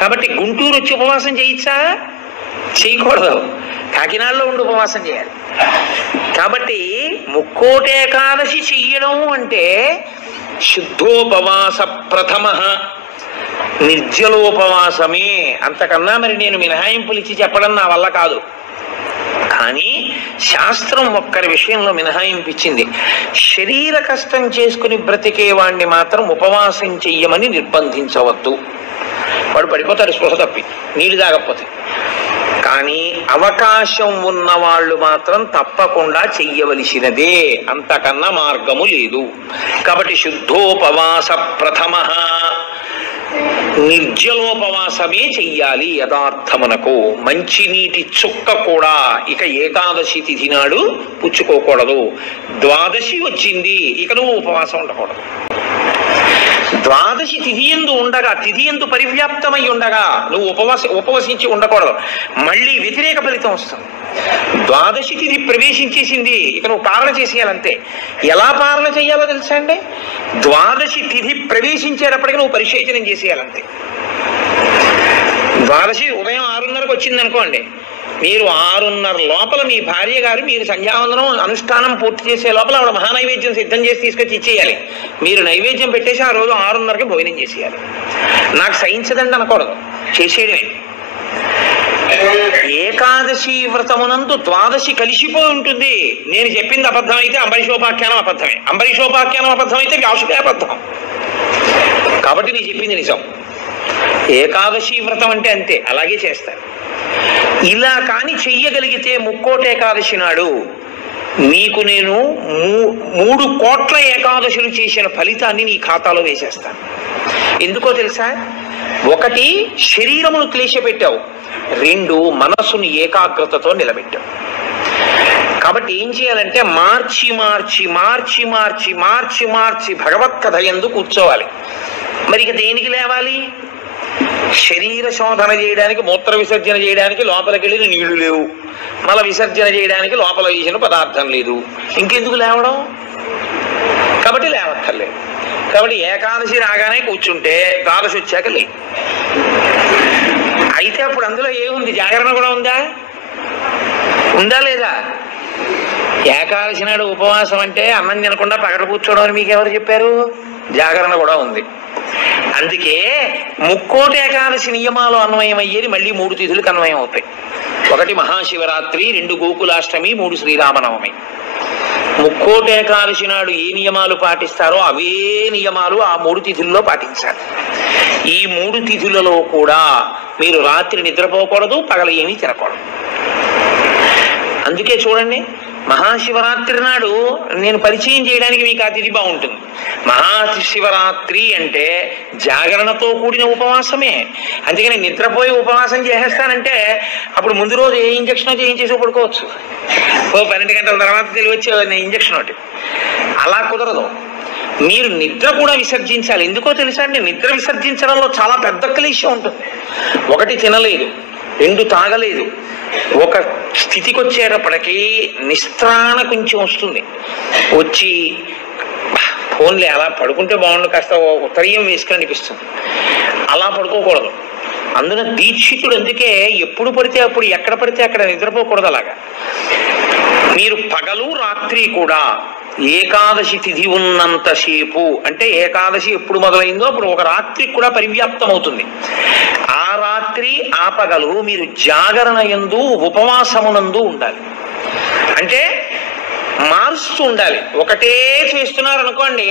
కాబట్టి గుంటూరు వచ్చి ఉపవాసం చేయొచ్చా? చేయకూడదు. కాకినాడలో ఉండి ఉపవాసం చేయాలి. కాబట్టి ముక్కోటి ఏకాదశి చెయ్యడం అంటే శుద్ధోపవాస ప్రథమ నిర్జలోపవాసమే. అంతకన్నా మరి నేను మినహాయింపులు ఇచ్చి చెప్పడం నా వల్ల కాదు. కానీ శాస్త్రం ఒక్కరి విషయంలో మినహాయింపించింది. శరీర కష్టం చేసుకుని బ్రతికే వాణ్ణి మాత్రం ఉపవాసం చెయ్యమని నిర్బంధించవద్దు. వాడు పడిపోతాడు స్పృహ తప్పి నీళ్ళు తాగకపోతే. కానీ అవకాశం ఉన్న వాళ్ళు మాత్రం తప్పకుండా చెయ్యవలసినదే, అంతకన్నా మార్గము లేదు. కాబట్టి శుద్ధోపవాస ప్రథమ నిర్జలోపవాసమే చెయ్యాలి. యథార్థమునకు మంచినీటి చుక్క కూడా ఇక ఏకాదశి తిథి నాడు పుచ్చుకోకూడదు. ద్వాదశి వచ్చింది ఇక నువ్వు ఉపవాసం ఉండకూడదు. ద్వాదశి తిథి యందు ఉండగా, తిథి యందు పరివ్యాప్తమై ఉండగా నువ్వు ఉపవసించి ఉండకూడదు. మళ్ళీ వ్యతిరేక ఫలితం వస్తుంది. ద్వాదశి తిథి ప్రవేశించేసింది ఇక నువ్వు పాలన చేసేయాలంతే. ఎలా పాలన చేయాలో తెలుసా అండి? ద్వాదశి తిథి ప్రవేశించేటప్పటికి నువ్వు పరిశేచనం చేసేయాలంతే. ద్వాదశి ఉదయం 6:30కు వచ్చింది అనుకోండి, మీరు 6:30 లోపల మీ భార్య గారు మీరు సంధ్యావందనం అనుష్ఠానం పూర్తి చేసే లోపల ఆవిడ మహానైవేద్యం సిద్ధం చేసి తీసుకొచ్చి ఇచ్చేయాలి. మీరు నైవేద్యం పెట్టేసి ఆ రోజు 6:30కి భోజనం చేసేయాలి. నాకు సహించదండి అనకూడదు, చేసేయడమే. ఏకాదశి వ్రతమునందు ద్వాదశి కలిసిపోయి ఉంటుంది. నేను చెప్పింది అబద్ధం అయితే అంబరీషోపాఖ్యానం అబద్ధమే, అంబరీషోపాఖ్యానం అబద్ధం అయితే వ్యాసుడే అబద్ధం. కాబట్టి నేను చెప్పింది నిజం. ఏకాదశి వ్రతం అంటే అంతే, అలాగే చేస్తారు. ఇలా కాని చెయ్యగలిగితే ముక్కోటి ఏకాదశి నాడు నీకు నేను 3 కోట్ల ఏకాదశులు చేసిన ఫలితాన్ని నీ ఖాతాలో వేసేస్తాను. ఎందుకో తెలుసా? 1 శరీరమును క్లేశపెట్టావు, 2 మనస్సును ఏకాగ్రతతో నిలబెట్టావు. కాబట్టి ఏం చేయాలంటే మార్చి మార్చి మార్చి మార్చి మార్చి మార్చి భగవత్ కథ యందు కూర్చోవాలి. మరి ఇక దేనికి లేవాలి? శరీర శోధన చేయడానికి, మూత్ర విసర్జన చేయడానికి లోపలికి వెళ్ళిన నీళ్లు లేవు, మల విసర్జన చేయడానికి లోపల వేసిన పదార్థం లేదు, ఇంకెందుకు లేవడం? కాబట్టి లేవక్కర్లేదు. కాబట్టి ఏకాదశి రాగానే కూర్చుంటే ద్వాదశి వచ్చాక లే. అయితే అప్పుడు అందులో ఏముంది? జాగరణ కూడా ఉందా? ఉందా లేదా? ఏకాదశి నాడు ఉపవాసం అంటే అన్నం తినకుండా పగట కూర్చోవడం అని మీకు ఎవరు చెప్పారు? జాగరణ కూడా ఉంది. అందుకే ముక్కోటి ఏకాదశి నియమాలు అన్వయమయ్యేది మళ్ళీ 3 తిథులకు అన్వయం అవుతాయి. 1 మహాశివరాత్రి, 2 గోకులాష్టమి, 3 శ్రీరామనవమి. ముక్కోటి ఏకాదశి నాడు ఏ నియమాలు పాటిస్తారో అవే నియమాలు ఆ 3 తిథుల్లో పాటించాలి. ఈ 3 తిథులలో కూడా మీరు రాత్రి నిద్రపోకూడదు, పగల ఏమీ తినకూడదు. అందుకే చూడండి, మహాశివరాత్రి నాడు నేను పరిచయం చేయడానికి మీకు ఆ తిథి బాగుంటుంది. మహాశివరాత్రి అంటే జాగరణతో కూడిన ఉపవాసమే. అందుకని నిద్రపోయి ఉపవాసం చేసేస్తానంటే అప్పుడు ముందు రోజు ఏ ఇంజక్షన్ చేయించేసి పడుకోవచ్చు. 12 గంటల తర్వాత తెలివచ్చే ఇంజక్షన్ ఒకటి. అలా కుదరదు. మీరు నిద్ర కూడా విసర్జించాలి. ఎందుకో తెలుసా అండి? నిద్ర విసర్జించడంలో చాలా పెద్ద క్లేశం ఉంటుంది. 1 తినలేదు, 2 తాగలేదు, ఒక స్థితికి వచ్చేటప్పటికీ నిస్త్రాణ కొంచెం వస్తుంది. వచ్చి ఫోన్లే అలా పడుకుంటే బాగుండు, కాస్త ఉత్తరీయం వేసుకుని అనిపిస్తుంది. అలా పడుకోకూడదు. అందున దీక్షితుడు అందుకే ఎప్పుడు పడితే అప్పుడు, ఎక్కడ పడితే అక్కడ నిద్రపోకూడదు. అలాగా మీరు పగలు రాత్రి కూడా ఏకాదశి తిథి ఉన్నంతసేపు, అంటే ఏకాదశి ఎప్పుడు మొదలైందో అప్పుడు ఒక రాత్రికి కూడా పరివ్యాప్తం అవుతుంది. ఆ రాత్రి రాత్రి ఆపగలు మీరు జాగరణ యందు ఉపవాసమునందు ఉండాలి. అంటే మారుస్తూ ఉండాలి. ఒకటే చేస్తున్నారు అనుకోండి,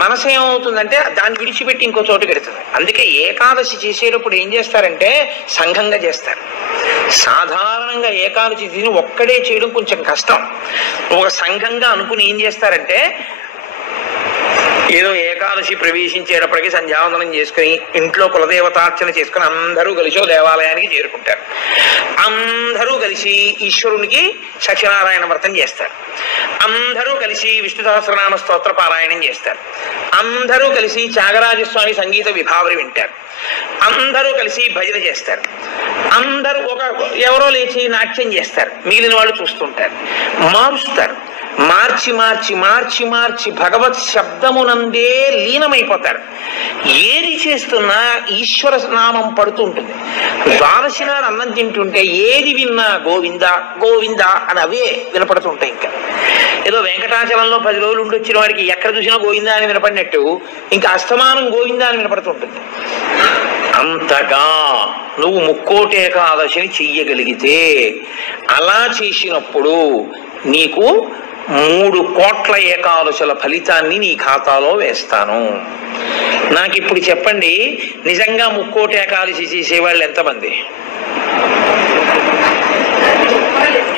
మనసు ఏమవుతుందంటే దాన్ని విడిచిపెట్టి ఇంకో చోటు పెడుతుంది. అందుకే ఏకాదశి చేసేటప్పుడు ఏం చేస్తారంటే సంఘంగా చేస్తారు. సాధారణంగా ఏకాదశి తిని ఒక్కడే చేయడం కొంచెం కష్టం. ఒక సంఘంగా అనుకుని ఏం చేస్తారంటే ఏదో ఏకాదశి ప్రవేశించేటప్పటికీ సంధ్యావందనం చేసుకుని ఇంట్లో కులదేవతార్చన చేసుకుని అందరూ కలిసి దేవాలయానికి చేరుకుంటారు. అందరూ కలిసి ఈశ్వరునికి సత్యనారాయణ వ్రతం చేస్తారు. అందరూ కలిసి విష్ణు సహస్రనామ స్తోత్ర పారాయణం చేస్తారు. అందరూ కలిసి త్యాగరాజస్వామి సంగీత విభావరి వింటారు. అందరూ కలిసి భజన చేస్తారు. అందరూ ఎవరో లేచి నాట్యం చేస్తారు. మిగిలిన వాళ్ళు చూస్తుంటారు. మారుస్తారు. మార్చి మార్చి మార్చి మార్చి భగవత్ శబ్దమునందే లీనమైపోతారు. ఏది చేస్తున్నా ఈశ్వర నామం పడుతూ ఉంటుంది. ద్వాదశి నాడు అన్నం తింటుంటే ఏది విన్నా గోవింద గోవింద అని అవే వినపడుతుంటాయి. ఇంకా ఏదో వెంకటాచలంలో 10 రోజులు ఉండి వచ్చిన వాడికి ఎక్కడ చూసినా గోవింద అని వినపడినట్టు ఇంకా అస్తమానం గోవింద అని వినపడుతుంటుంది. అంతగా నువ్వు ముక్కోటి ఏకాదశిని చెయ్యగలిగితే, అలా చేసినప్పుడు నీకు 3 కోట్ల ఏకాదశుల ఫలితాన్ని నీ ఖాతాలో వేస్తాను. నాకు ఇప్పుడు చెప్పండి, నిజంగా ముక్కోటి ఏకాదశి చేసేవాళ్ళు ఎంతమంది?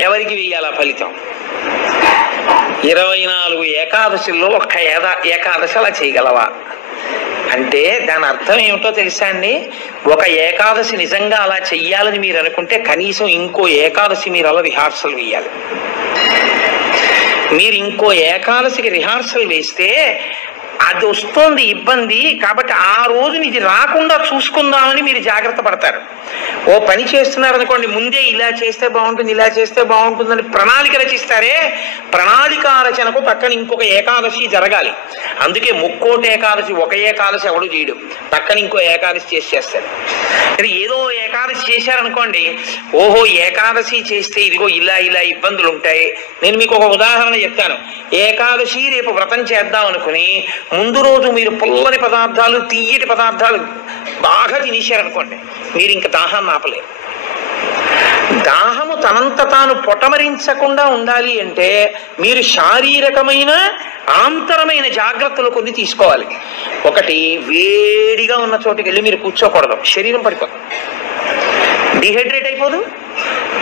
ఎవరికి వెయ్యాలా ఫలితం? 24 ఏకాదశుల్లో ఒక్క ఏకాదశి అలా చేయగలవా అంటే దాని అర్థం ఏమిటో తెలుసా అండి? ఒక ఏకాదశి నిజంగా అలా చెయ్యాలని మీరు అనుకుంటే కనీసం ఇంకో ఏకాదశి మీరు అలా రిహార్సల్ వేయాలి. మీరు ఇంకో ఏకాదశికి రిహార్సల్ వేస్తే అది వస్తుంది ఇబ్బంది, కాబట్టి ఆ రోజుని ఇది రాకుండా చూసుకుందామని మీరు జాగ్రత్త పడతారు. ఓ పని చేస్తున్నారు అనుకోండి, ముందే ఇలా చేస్తే బాగుంటుంది ఇలా చేస్తే బాగుంటుందని ప్రణాళిక రచిస్తారే, ప్రణాళిక రచనకు పక్కన ఇంకొక ఏకాదశి జరగాలి. అందుకే ముక్కోటి ఏకాదశి ఒక ఏకాదశి ఎవడు చేయడు, పక్కన ఇంకో ఏకాదశి చేస్తాడు. అది ఏదో ఏకాదశి చేశారనుకోండి, ఓహో ఏకాదశి చేస్తే ఇదిగో ఇలా ఇలా ఇబ్బందులు ఉంటాయి. నేను మీకు ఒక ఉదాహరణ చెప్తాను. ఏకాదశి రేపు వ్రతం చేద్దాం అనుకుని ముందు రోజు మీరు పుల్లని పదార్థాలు తీయటి పదార్థాలు బాగా తినేశారనుకోండి, మీరు ఇంకా దాహాన్ని ఆపలేరు. దాహము తనంత తాను పొటమరించకుండా ఉండాలి అంటే మీరు శారీరకమైన ఆంతరమైన జాగ్రత్తలు కొన్ని తీసుకోవాలి. ఒకటి, వేడిగా ఉన్న చోటుకి వెళ్ళి మీరు కూర్చోకూడదు, శరీరం పడిపోతుంది, డిహైడ్రేట్ అయిపోదు.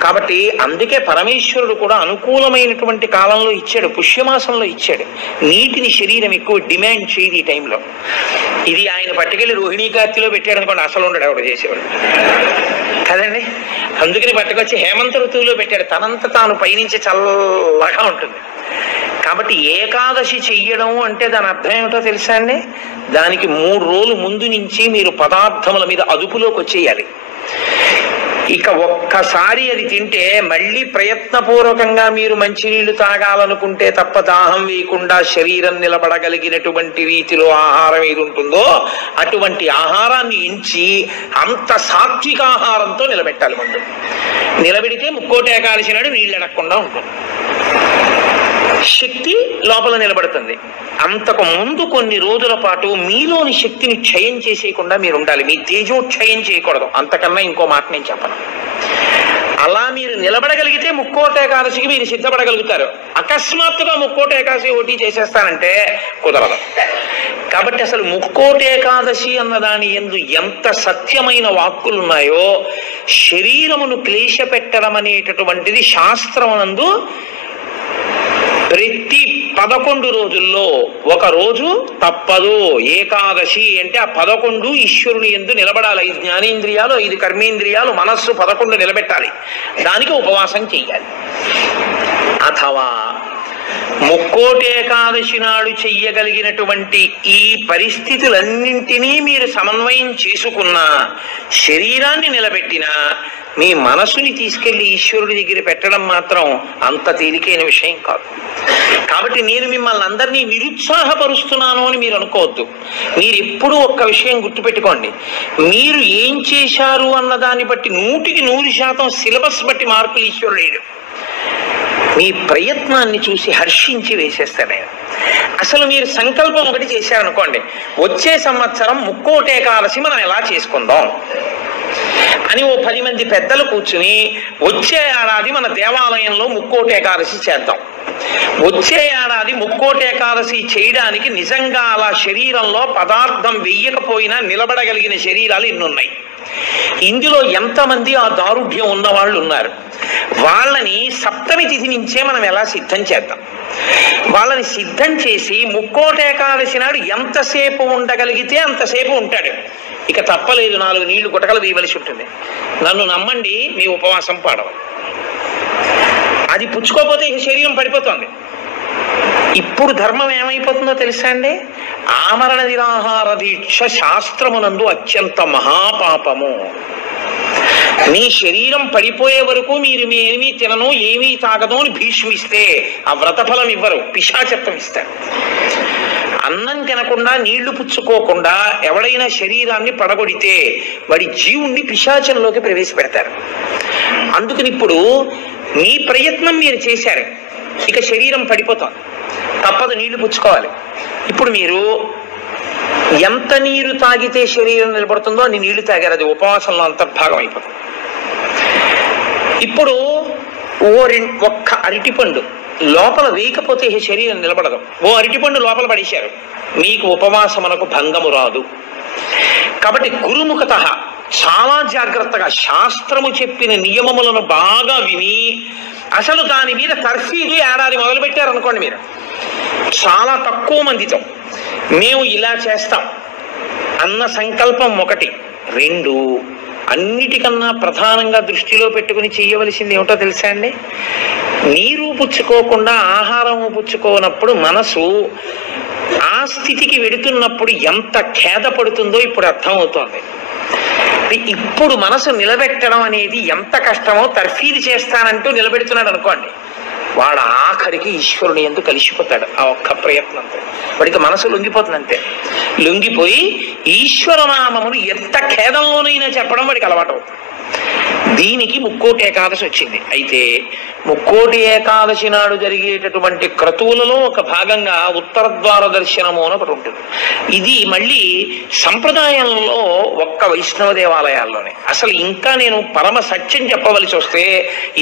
కాబట్టి అందుకే పరమేశ్వరుడు కూడా అనుకూలమైనటువంటి కాలంలో ఇచ్చాడు, పుష్యమాసంలో ఇచ్చాడు. నీటిని శరీరం ఎక్కువ డిమాండ్ చేయదు ఈ టైంలో. ఇది ఆయన పట్టుకెళ్ళి రోహిణీ కార్తీలో పెట్టాడు అనుకోండి, అసలు ఉండడు ఎవడు చేసేవాడు కదండి. అందుకని పట్టుకొచ్చి హేమంత ఋతువులో పెట్టాడు, తనంత తాను పైనుంచి చల్లగా ఉంటుంది. కాబట్టి ఏకాదశి చెయ్యడం అంటే దాని అర్థం ఏమిటో తెలుసా అండి? దానికి 3 రోజులు ముందు నుంచి మీరు పదార్థముల మీద అదుపులోకి వచ్చేయాలి. ఇక ఒక్కసారి అది తింటే మళ్ళీ ప్రయత్నపూర్వకంగా మీరు మంచినీళ్లు తాగాలనుకుంటే తప్ప దాహం వేయకుండా శరీరం నిలబడగలిగినటువంటి రీతిలో ఆహారం ఏది ఉంటుందో అటువంటి ఆహారాన్ని ఎంచి అంత సాత్విక ఆహారంతో నిలబెట్టాలి. ముందు నిలబెడితే ముక్కోటి ఏకాదశి నాడు నీళ్ళు అడగకుండా ఉంటుంది, శక్తి లోపల నిలబడుతుంది. అంతకు ముందు కొన్ని రోజుల పాటు మీలోని శక్తిని క్షయం చేసేయకుండా మీరు ఉండాలి. మీ తేజోక్షయం చేయకూడదు. అంతకన్నా ఇంకో మాట నేను చెప్పను. అలా మీరు నిలబడగలిగితే ముక్కోటి ఏకాదశికి మీరు సిద్ధపడగలుగుతారు. అకస్మాత్తుగా ముక్కోటి ఏకాదశి ఓటీ చేసేస్తానంటే కుదరదు. కాబట్టి అసలు ముక్కోటి ఏకాదశి అన్నదాని యందు ఎంత సత్యమైన వాక్కులు ఉన్నాయో, శరీరమును క్లేశ పెట్టడం అనేటటువంటిది శాస్త్రమునందు ప్రతి 11 రోజుల్లో ఒక రోజు తప్పదు. ఏకాదశి అంటే ఆ 11 ఈశ్వరుని యందు నిలబడాలి. 5 జ్ఞానేంద్రియాలు, 5 కర్మేంద్రియాలు, మనస్సు 11 నిలబెట్టాలి. దానికి ఉపవాసం చెయ్యాలి. అథవా ముక్కోటి ఏకాదశి నాడు చెయ్యగలిగినటువంటి ఈ పరిస్థితులన్నింటినీ మీరు సమన్వయం చేసుకున్న శరీరాన్ని నిలబెట్టిన మీ మనసుని తీసుకెళ్లి ఈశ్వరుడి దగ్గర పెట్టడం మాత్రం అంత తేలికైన విషయం కాదు. కాబట్టి నేను మిమ్మల్ని అందరినీ నిరుత్సాహపరుస్తున్నాను అని మీరు అనుకోవద్దు. మీరు ఎప్పుడూ ఒక్క విషయం గుర్తుపెట్టుకోండి, మీరు ఏం చేశారు అన్నదాన్ని బట్టి 100% సిలబస్ బట్టి మార్కులు ఈశ్వరుడు వేయడు. మీ ప్రయత్నాన్ని చూసి హర్షించి వేసేస్తాడు ఆయన. అసలు మీరు సంకల్పం ఒకటి చేశారనుకోండి, వచ్చే సంవత్సరం ముక్కోటి ఏకాదశి మనం ఎలా చేసుకుందాం అని ఓ 10 మంది పెద్దలు కూర్చుని వచ్చే ఏడాది మన దేవాలయంలో ముక్కోటి ఏకాదశి చేద్దాం. వచ్చే ఏడాది ముక్కోటి ఏకాదశి చేయడానికి నిజంగా అలా శరీరంలో పదార్థం వెయ్యకపోయినా నిలబడగలిగిన శరీరాలు ఎన్నున్నాయి. ఇందులో ఎంతమంది ఆ దారుఢ్యం ఉన్న వాళ్ళు ఉన్నారు? వాళ్ళని సప్తమి తిథి నుంచే మనం ఎలా సిద్ధం చేద్దాం. వాళ్ళని సిద్ధం చేసి ముక్కోటి ఏకాదశి నాడు ఎంతసేపు ఉండగలిగితే అంతసేపు ఉంటాడు. ఇక తప్పలేదు, 4 నీళ్లు గుటకలు వేయవలసి ఉంటుంది. నన్ను నమ్మండి, మీ ఉపవాసం పాడవాలి. అది పుచ్చుకోకపోతే ఈ శరీరం పడిపోతుంది. ఇప్పుడు ధర్మం ఏమైపోతుందో తెలుసా అండి? ఆమరణ నిరాహార దీక్ష శాస్త్రమునందు అత్యంత మహాపాపము. మీ శరీరం పడిపోయే వరకు మీరు మీ ఏమీ తినను ఏమీ తాగదు అని భీష్మిస్తే ఆ వ్రతఫలం ఇవ్వరు, పిశాచత్వం ఇస్తారు. అన్నం తినకుండా నీళ్లు పుచ్చుకోకుండా ఎవడైనా శరీరాన్ని పడగొడితే వాడి జీవుణ్ణి పిశాచంలోకి ప్రవేశపెడతారు. అందుకని ఇప్పుడు మీ ప్రయత్నం మీరు చేశారు, ఇక శరీరం పడిపోతుంది, తప్పదు, నీళ్లు పుచ్చుకోవాలి. ఇప్పుడు మీరు ఎంత నీరు తాగితే శరీరం నిలబడుతుందో అన్ని నీళ్లు తాగారు, అది ఉపవాసంలో అంతర్భాగం అయిపోతుంది. ఇప్పుడు ఒక్క అరటిపండు లోపల వేయకపోతే ఈ శరీరం నిలబడదు. ఓ అరటిపండు లోపల పడేశారు, మీకు ఉపవాసమునకు భంగము రాదు. కాబట్టి గురుముఖత చాలా జాగ్రత్తగా శాస్త్రము చెప్పిన నియమములను బాగా విని అసలు దాని మీద తర్ఫీదు ఏడాది మొదలు పెట్టారనుకోండి, మీరు చాలా తక్కువ మందితో మేము ఇలా చేస్తాం అన్న సంకల్పం 1. 2, అన్నిటికన్నా ప్రధానంగా దృష్టిలో పెట్టుకుని చేయవలసింది ఏమిటో తెలుసా అండి? నీరు పుచ్చుకోకుండా ఆహారము పుచ్చుకోనప్పుడు మనసు ఆ స్థితికి వెడుతున్నప్పుడు ఎంత ఖేదపడుతుందో ఇప్పుడు అర్థమవుతోంది. ఇప్పుడు మనసు నిలబెట్టడం అనేది ఎంత కష్టమో తర్ఫీదు చేస్తానంటూ నిలబెడుతున్నాడు అనుకోండి, వాడు ఆఖరికి ఈశ్వరుని ఎందుకు కలిసిపోతాడు. ఆ ఒక్క ప్రయత్నంతో వాడికి మనసు లొంగిపోతుంది. అంతే, లొంగిపోయి ఈశ్వరనామమును ఎంత ఖేదంలోనైనా చెప్పడం వాడికి అలవాటు అవుతుంది. దీనికి ముక్కోటి ఏకాదశి వచ్చింది. అయితే ముక్కోటి ఏకాదశి నాడు జరిగేటటువంటి క్రతువులలో ఒక భాగంగా ఉత్తరద్వార దర్శనము అని ఒకటి ఉంటుంది. ఇది మళ్ళీ సంప్రదాయంలో ఒక్క వైష్ణవ దేవాలయాల్లోనే. అసలు ఇంకా నేను పరమ సత్యం చెప్పవలసి వస్తే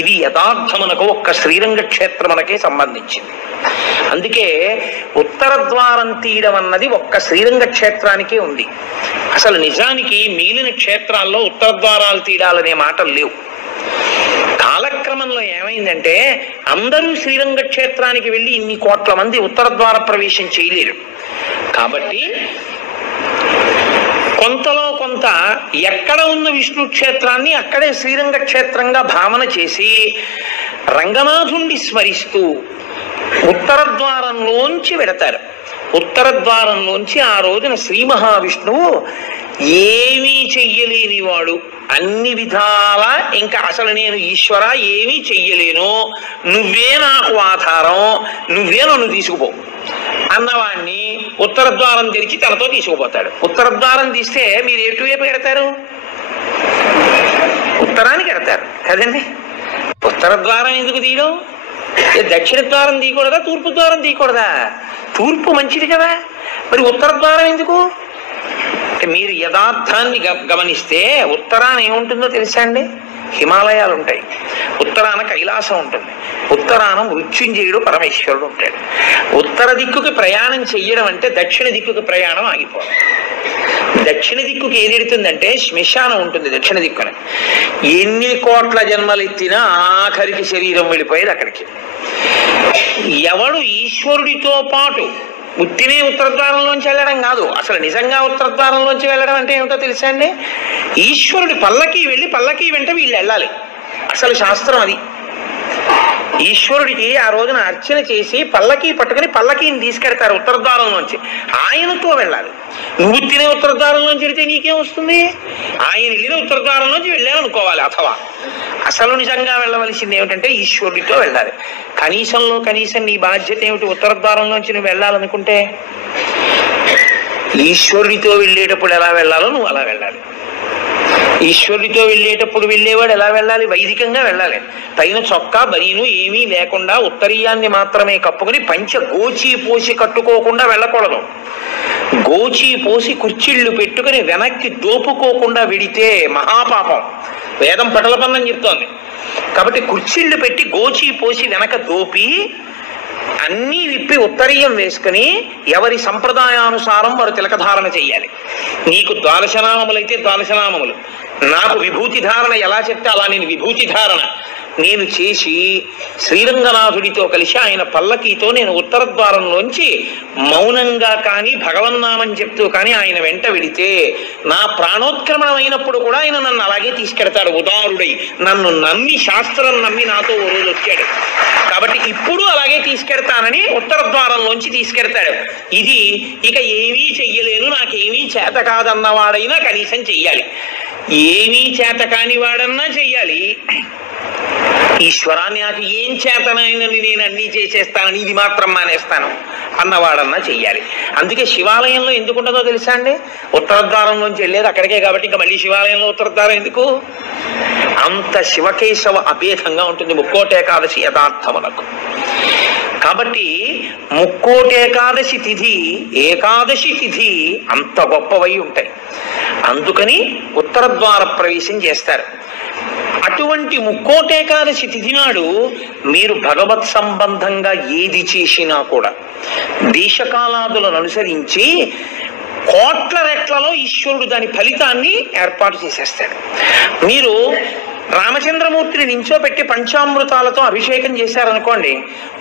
ఇది యథార్థమునకు ఒక్క శ్రీరంగ క్షేత్రమునకే సంబంధించింది. అందుకే ఉత్తరద్వారం తీయడం అన్నది ఒక్క శ్రీరంగ క్షేత్రానికే ఉంది. అసలు నిజానికి మిగిలిన క్షేత్రాల్లో ఉత్తరద్వారాలు తీయాలనే మాటలు లేవు. కాలక్రమంలో ఏమైందంటే అందరూ శ్రీరంగ క్షేత్రానికి వెళ్ళి ఇన్ని కోట్ల మంది ఉత్తరద్వార ప్రవేశం చేయలేరు. కాబట్టి కొంతలో కొంత ఎక్కడ ఉన్న విష్ణు క్షేత్రాన్ని అక్కడే శ్రీరంగ క్షేత్రంగా భావన చేసి రంగనాథుణ్ణి స్మరిస్తూ ఉత్తరద్వారంలోంచి వెడతారు. ఉత్తరద్వారంలోంచి ఆ రోజున శ్రీ మహావిష్ణువు ఏమీ చెయ్యలేని వాడు, అన్ని విధాల ఇంకా అసలు నేను ఈశ్వర ఏమీ చెయ్యలేను, నువ్వే నాకు ఆధారం, నువ్వే నన్ను తీసుకుపో అన్నవాణ్ణి ఉత్తరద్వారం తెరిచి తనతో తీసుకుపోతాడు. ఉత్తరద్వారం తీస్తే మీరు ఎటువైపు ఎడతారు? ఉత్తరానికి ఎడతారు కదండి. ఉత్తరద్వారం ఎందుకు తీయడం? దక్షిణ ద్వారం తీయకూడదా, తూర్పు ద్వారం తీయకూడదా? తూర్పు మంచిది కదా, మరి ఉత్తర ద్వారం ఎందుకు? మీరు యథార్థాన్ని గమనిస్తే ఉత్తరాన ఏముంటుందో తెలుసా అండి? హిమాలయాలు ఉంటాయి, ఉత్తరాన కైలాసం ఉంటుంది, ఉత్తరాన మృత్యుంజయుడు పరమేశ్వరుడు ఉంటాడు. ఉత్తర దిక్కుకి ప్రయాణం చెయ్యడం అంటే దక్షిణ దిక్కుకి ప్రయాణం ఆగిపోవడం. దక్షిణ దిక్కుకి ఏది ఎడుతుందంటే శ్మశానం ఉంటుంది దక్షిణ దిక్కున. ఎన్ని కోట్ల జన్మలు ఎత్తినా ఆఖరికి శరీరం వెళ్ళిపోయేది అక్కడికి. ఎవడు ఈశ్వరుడితో పాటు ఉత్తినే ఉత్తరద్వారంలోంచి వెళ్ళడం కాదు, అసలు నిజంగా ఉత్తరద్వారంలోంచి వెళ్ళడం అంటే ఏమిటో తెలుసా అండి? ఈశ్వరుడి పల్లకి వెళ్ళి పల్లకి వెంట వీళ్ళు వెళ్ళాలి. అసలు శాస్త్రం అది. ఈశ్వరుడికి ఆ రోజున అర్చన చేసి పల్లకి పట్టుకుని పల్లకీని తీసుకెడతారు ఉత్తరద్వారంలోంచి, ఆయనతో వెళ్ళాలి. నువ్వు తినే ఉత్తరద్వారంలోంచి వెళితే నీకేం వస్తుంది? ఆయన వెళ్ళిన ఉత్తరద్వారంలోంచి వెళ్ళాలనుకోవాలి. అథవా అసలు నిజంగా వెళ్ళవలసింది ఏమిటంటే ఈశ్వరుడితో వెళ్ళాలి. కనీసంలో కనీసం నీ బాధ్యత ఏమిటి? ఉత్తరద్వారంలోంచి నువ్వు వెళ్ళాలనుకుంటే ఈశ్వరుడితో వెళ్ళేటప్పుడు ఎలా వెళ్ళాలో నువ్వు అలా వెళ్ళాలి. ఈశ్వరుడితో వెళ్ళేటప్పుడు వెళ్ళేవాడు ఎలా వెళ్ళాలి? వైదికంగా వెళ్ళాలి. పైన చొక్కా బనీను ఏమీ లేకుండా ఉత్తరీయాన్ని మాత్రమే కప్పుకుని పంచ గోచి పోసి కట్టుకోకుండా వెళ్ళకూడదు. గోచి పోసి కుర్చీళ్లు పెట్టుకుని వెనక్కి దోపుకోకుండా విడితే మహాపాపం. వేదం పటలపన్నం చెప్తోంది. కాబట్టి కుర్చీళ్లు పెట్టి గోచి పోసి వెనక దోపి అన్నీ విప్పి ఉత్తరీయం వేసుకుని ఎవరి సంప్రదాయానుసారం వారు తిలకధారణ చెయ్యాలి. నీకు ద్వాదశనామములైతే ద్వాదశనామములు, నాకు విభూతి ధారణ ఎలా చెప్తే అలా నేను విభూతి ధారణ నేను చేసి శ్రీరంగనాథుడితో కలిసి ఆయన పల్లకీతో నేను ఉత్తర ద్వారంలోంచి మౌనంగా కానీ భగవన్నామం చెప్తూ కానీ ఆయన వెంట వెడితే నా ప్రాణోత్క్రమణం అయినప్పుడు కూడా ఆయన నన్ను అలాగే తీసుకెడతాడు. ఉదారుడై నన్ను నమ్మి, శాస్త్రం నమ్మి నాతో ఓ రోజు వచ్చాడు కాబట్టి ఇప్పుడు అలాగే తీసుకెడతానని ఉత్తర ద్వారంలోంచి తీసుకెడతాడు. ఇది ఇక ఏమీ చెయ్యలేను, నాకేమీ చేత కాదన్నవాడైనా కనీసం చెయ్యాలి. ఏమీ చేత కాని వాడన్నా చెయ్యాలి. ఈశ్వరాన్ని నాకు ఏం చేతనైనని నేను అన్నీ చేసేస్తానని ఇది మాత్రం మానేస్తాను అన్నవాడన్నా చెయ్యాలి. అందుకే శివాలయంలో ఎందుకు ఉండదో తెలుసా అండి? ఉత్తర ద్వారంలోంచి వెళ్ళేది అక్కడికే కాబట్టి ఇంకా మళ్ళీ శివాలయంలో ఉత్తర ద్వారం ఎందుకు? అంత శివకేశవ అభేదంగా ఉంటుంది ముక్కోటేకాదశి యథార్థములకు. కాబట్టి ముక్కోటేకాదశి తిథి, ఏకాదశి తిథి అంత గొప్పవై ఉంటాయి. అందుకని ఉత్తర ద్వార ప్రవేశం చేస్తారు. అటువంటి ముక్కోటేకాదశి తిథి నాడు మీరు భగవత్ సంబంధంగా ఏది చేసినా కూడా దేశకాలాదులను అనుసరించి కోట్ల రెట్లలో ఈశ్వరుడు దాని ఫలితాన్ని ఏర్పాటు చేసేస్తాడు. మీరు రామచంద్రమూర్తిని నించోపెట్టి పంచామృతాలతో అభిషేకం చేశారనుకోండి,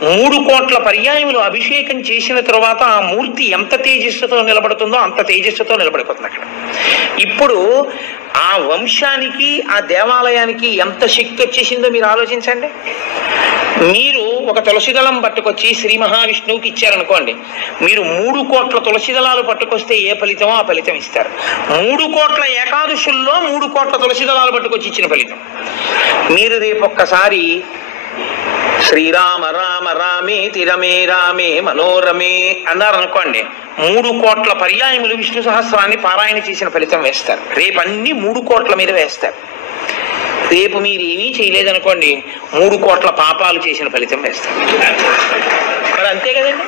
3 కోట్ల పర్యాయములు అభిషేకం చేసిన తరువాత ఆ మూర్తి ఎంత తేజస్సుతో నిలబడుతుందో అంత తేజస్సుతో నిలబడిపోతుంది అక్కడ. ఇప్పుడు ఆ వంశానికి, ఆ దేవాలయానికి ఎంత శక్తి వచ్చేసిందో మీరు ఆలోచించండి. మీరు ఒక తులసిదళం పట్టుకొచ్చి శ్రీ మహావిష్ణువుకి ఇచ్చారనుకోండి, మీరు 3 కోట్ల తులసిదళాలు పట్టుకొస్తే ఏ ఫలితమో ఆ ఫలితం ఇస్తారు. 3 కోట్ల ఏకాదశుల్లో 3 కోట్ల తులసిదళాలు పట్టుకొచ్చి ఇచ్చిన ఫలితం. మీరు రేపు ఒక్కసారి శ్రీరామ రామ రామే తిరమే రామే మనోరమే అన్నారనుకోండి, 3 కోట్ల పర్యాయములు విష్ణు సహస్రాన్ని పారాయణ చేసిన ఫలితం వేస్తారు. రేపు అన్ని 3 కోట్ల మీద వేస్తారు. రేపు మీరు ఏమీ చేయలేదనుకోండి, 3 కోట్ల పాపాలు చేసిన ఫలితం వేస్తారు. మరి అంతే కదండి.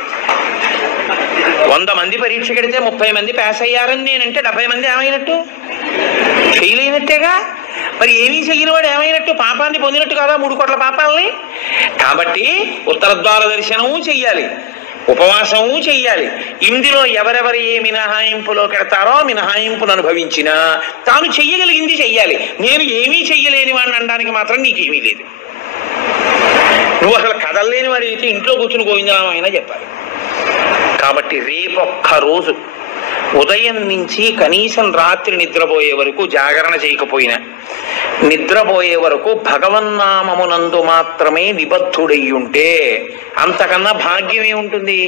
100 మంది పరీక్ష కడితే 30 మంది పాస్ అయ్యారని నేనంటే 70 మంది ఏమైనట్టు? చేయలేనట్టేగా. మరి ఏమీ చెయ్యని వాడు ఏమైనట్టు? పాపాన్ని పొందినట్టు కదా 3 కోట్ల పాపాలని. కాబట్టి ఉత్తర ద్వార దర్శనము చెయ్యాలి, ఉపవాసము చెయ్యాలి. ఇందులో ఎవరెవరు ఏ మినహాయింపులో కెడతారో మినహాయింపును అనుభవించినా తాను చెయ్యగలిగింది చెయ్యాలి. నేను ఏమీ చెయ్యలేని వాడిని అనడానికి మాత్రం నీకేమీ లేదు. నువ్వు అసలు కదలలేని వాడి అయితే ఇంట్లో కూర్చుని గోవిందనామైనా చెప్పాలి. కాబట్టి రేపొక్క రోజు ఉదయం నుంచి కనీసం రాత్రి నిద్రపోయే వరకు జాగరణ చేయకపోయినా నిద్రపోయే వరకు భగవన్నామమునందు మాత్రమే నిబద్ధుడై ఉంటే అంతకన్నా భాగ్యమే ఉంటుంది.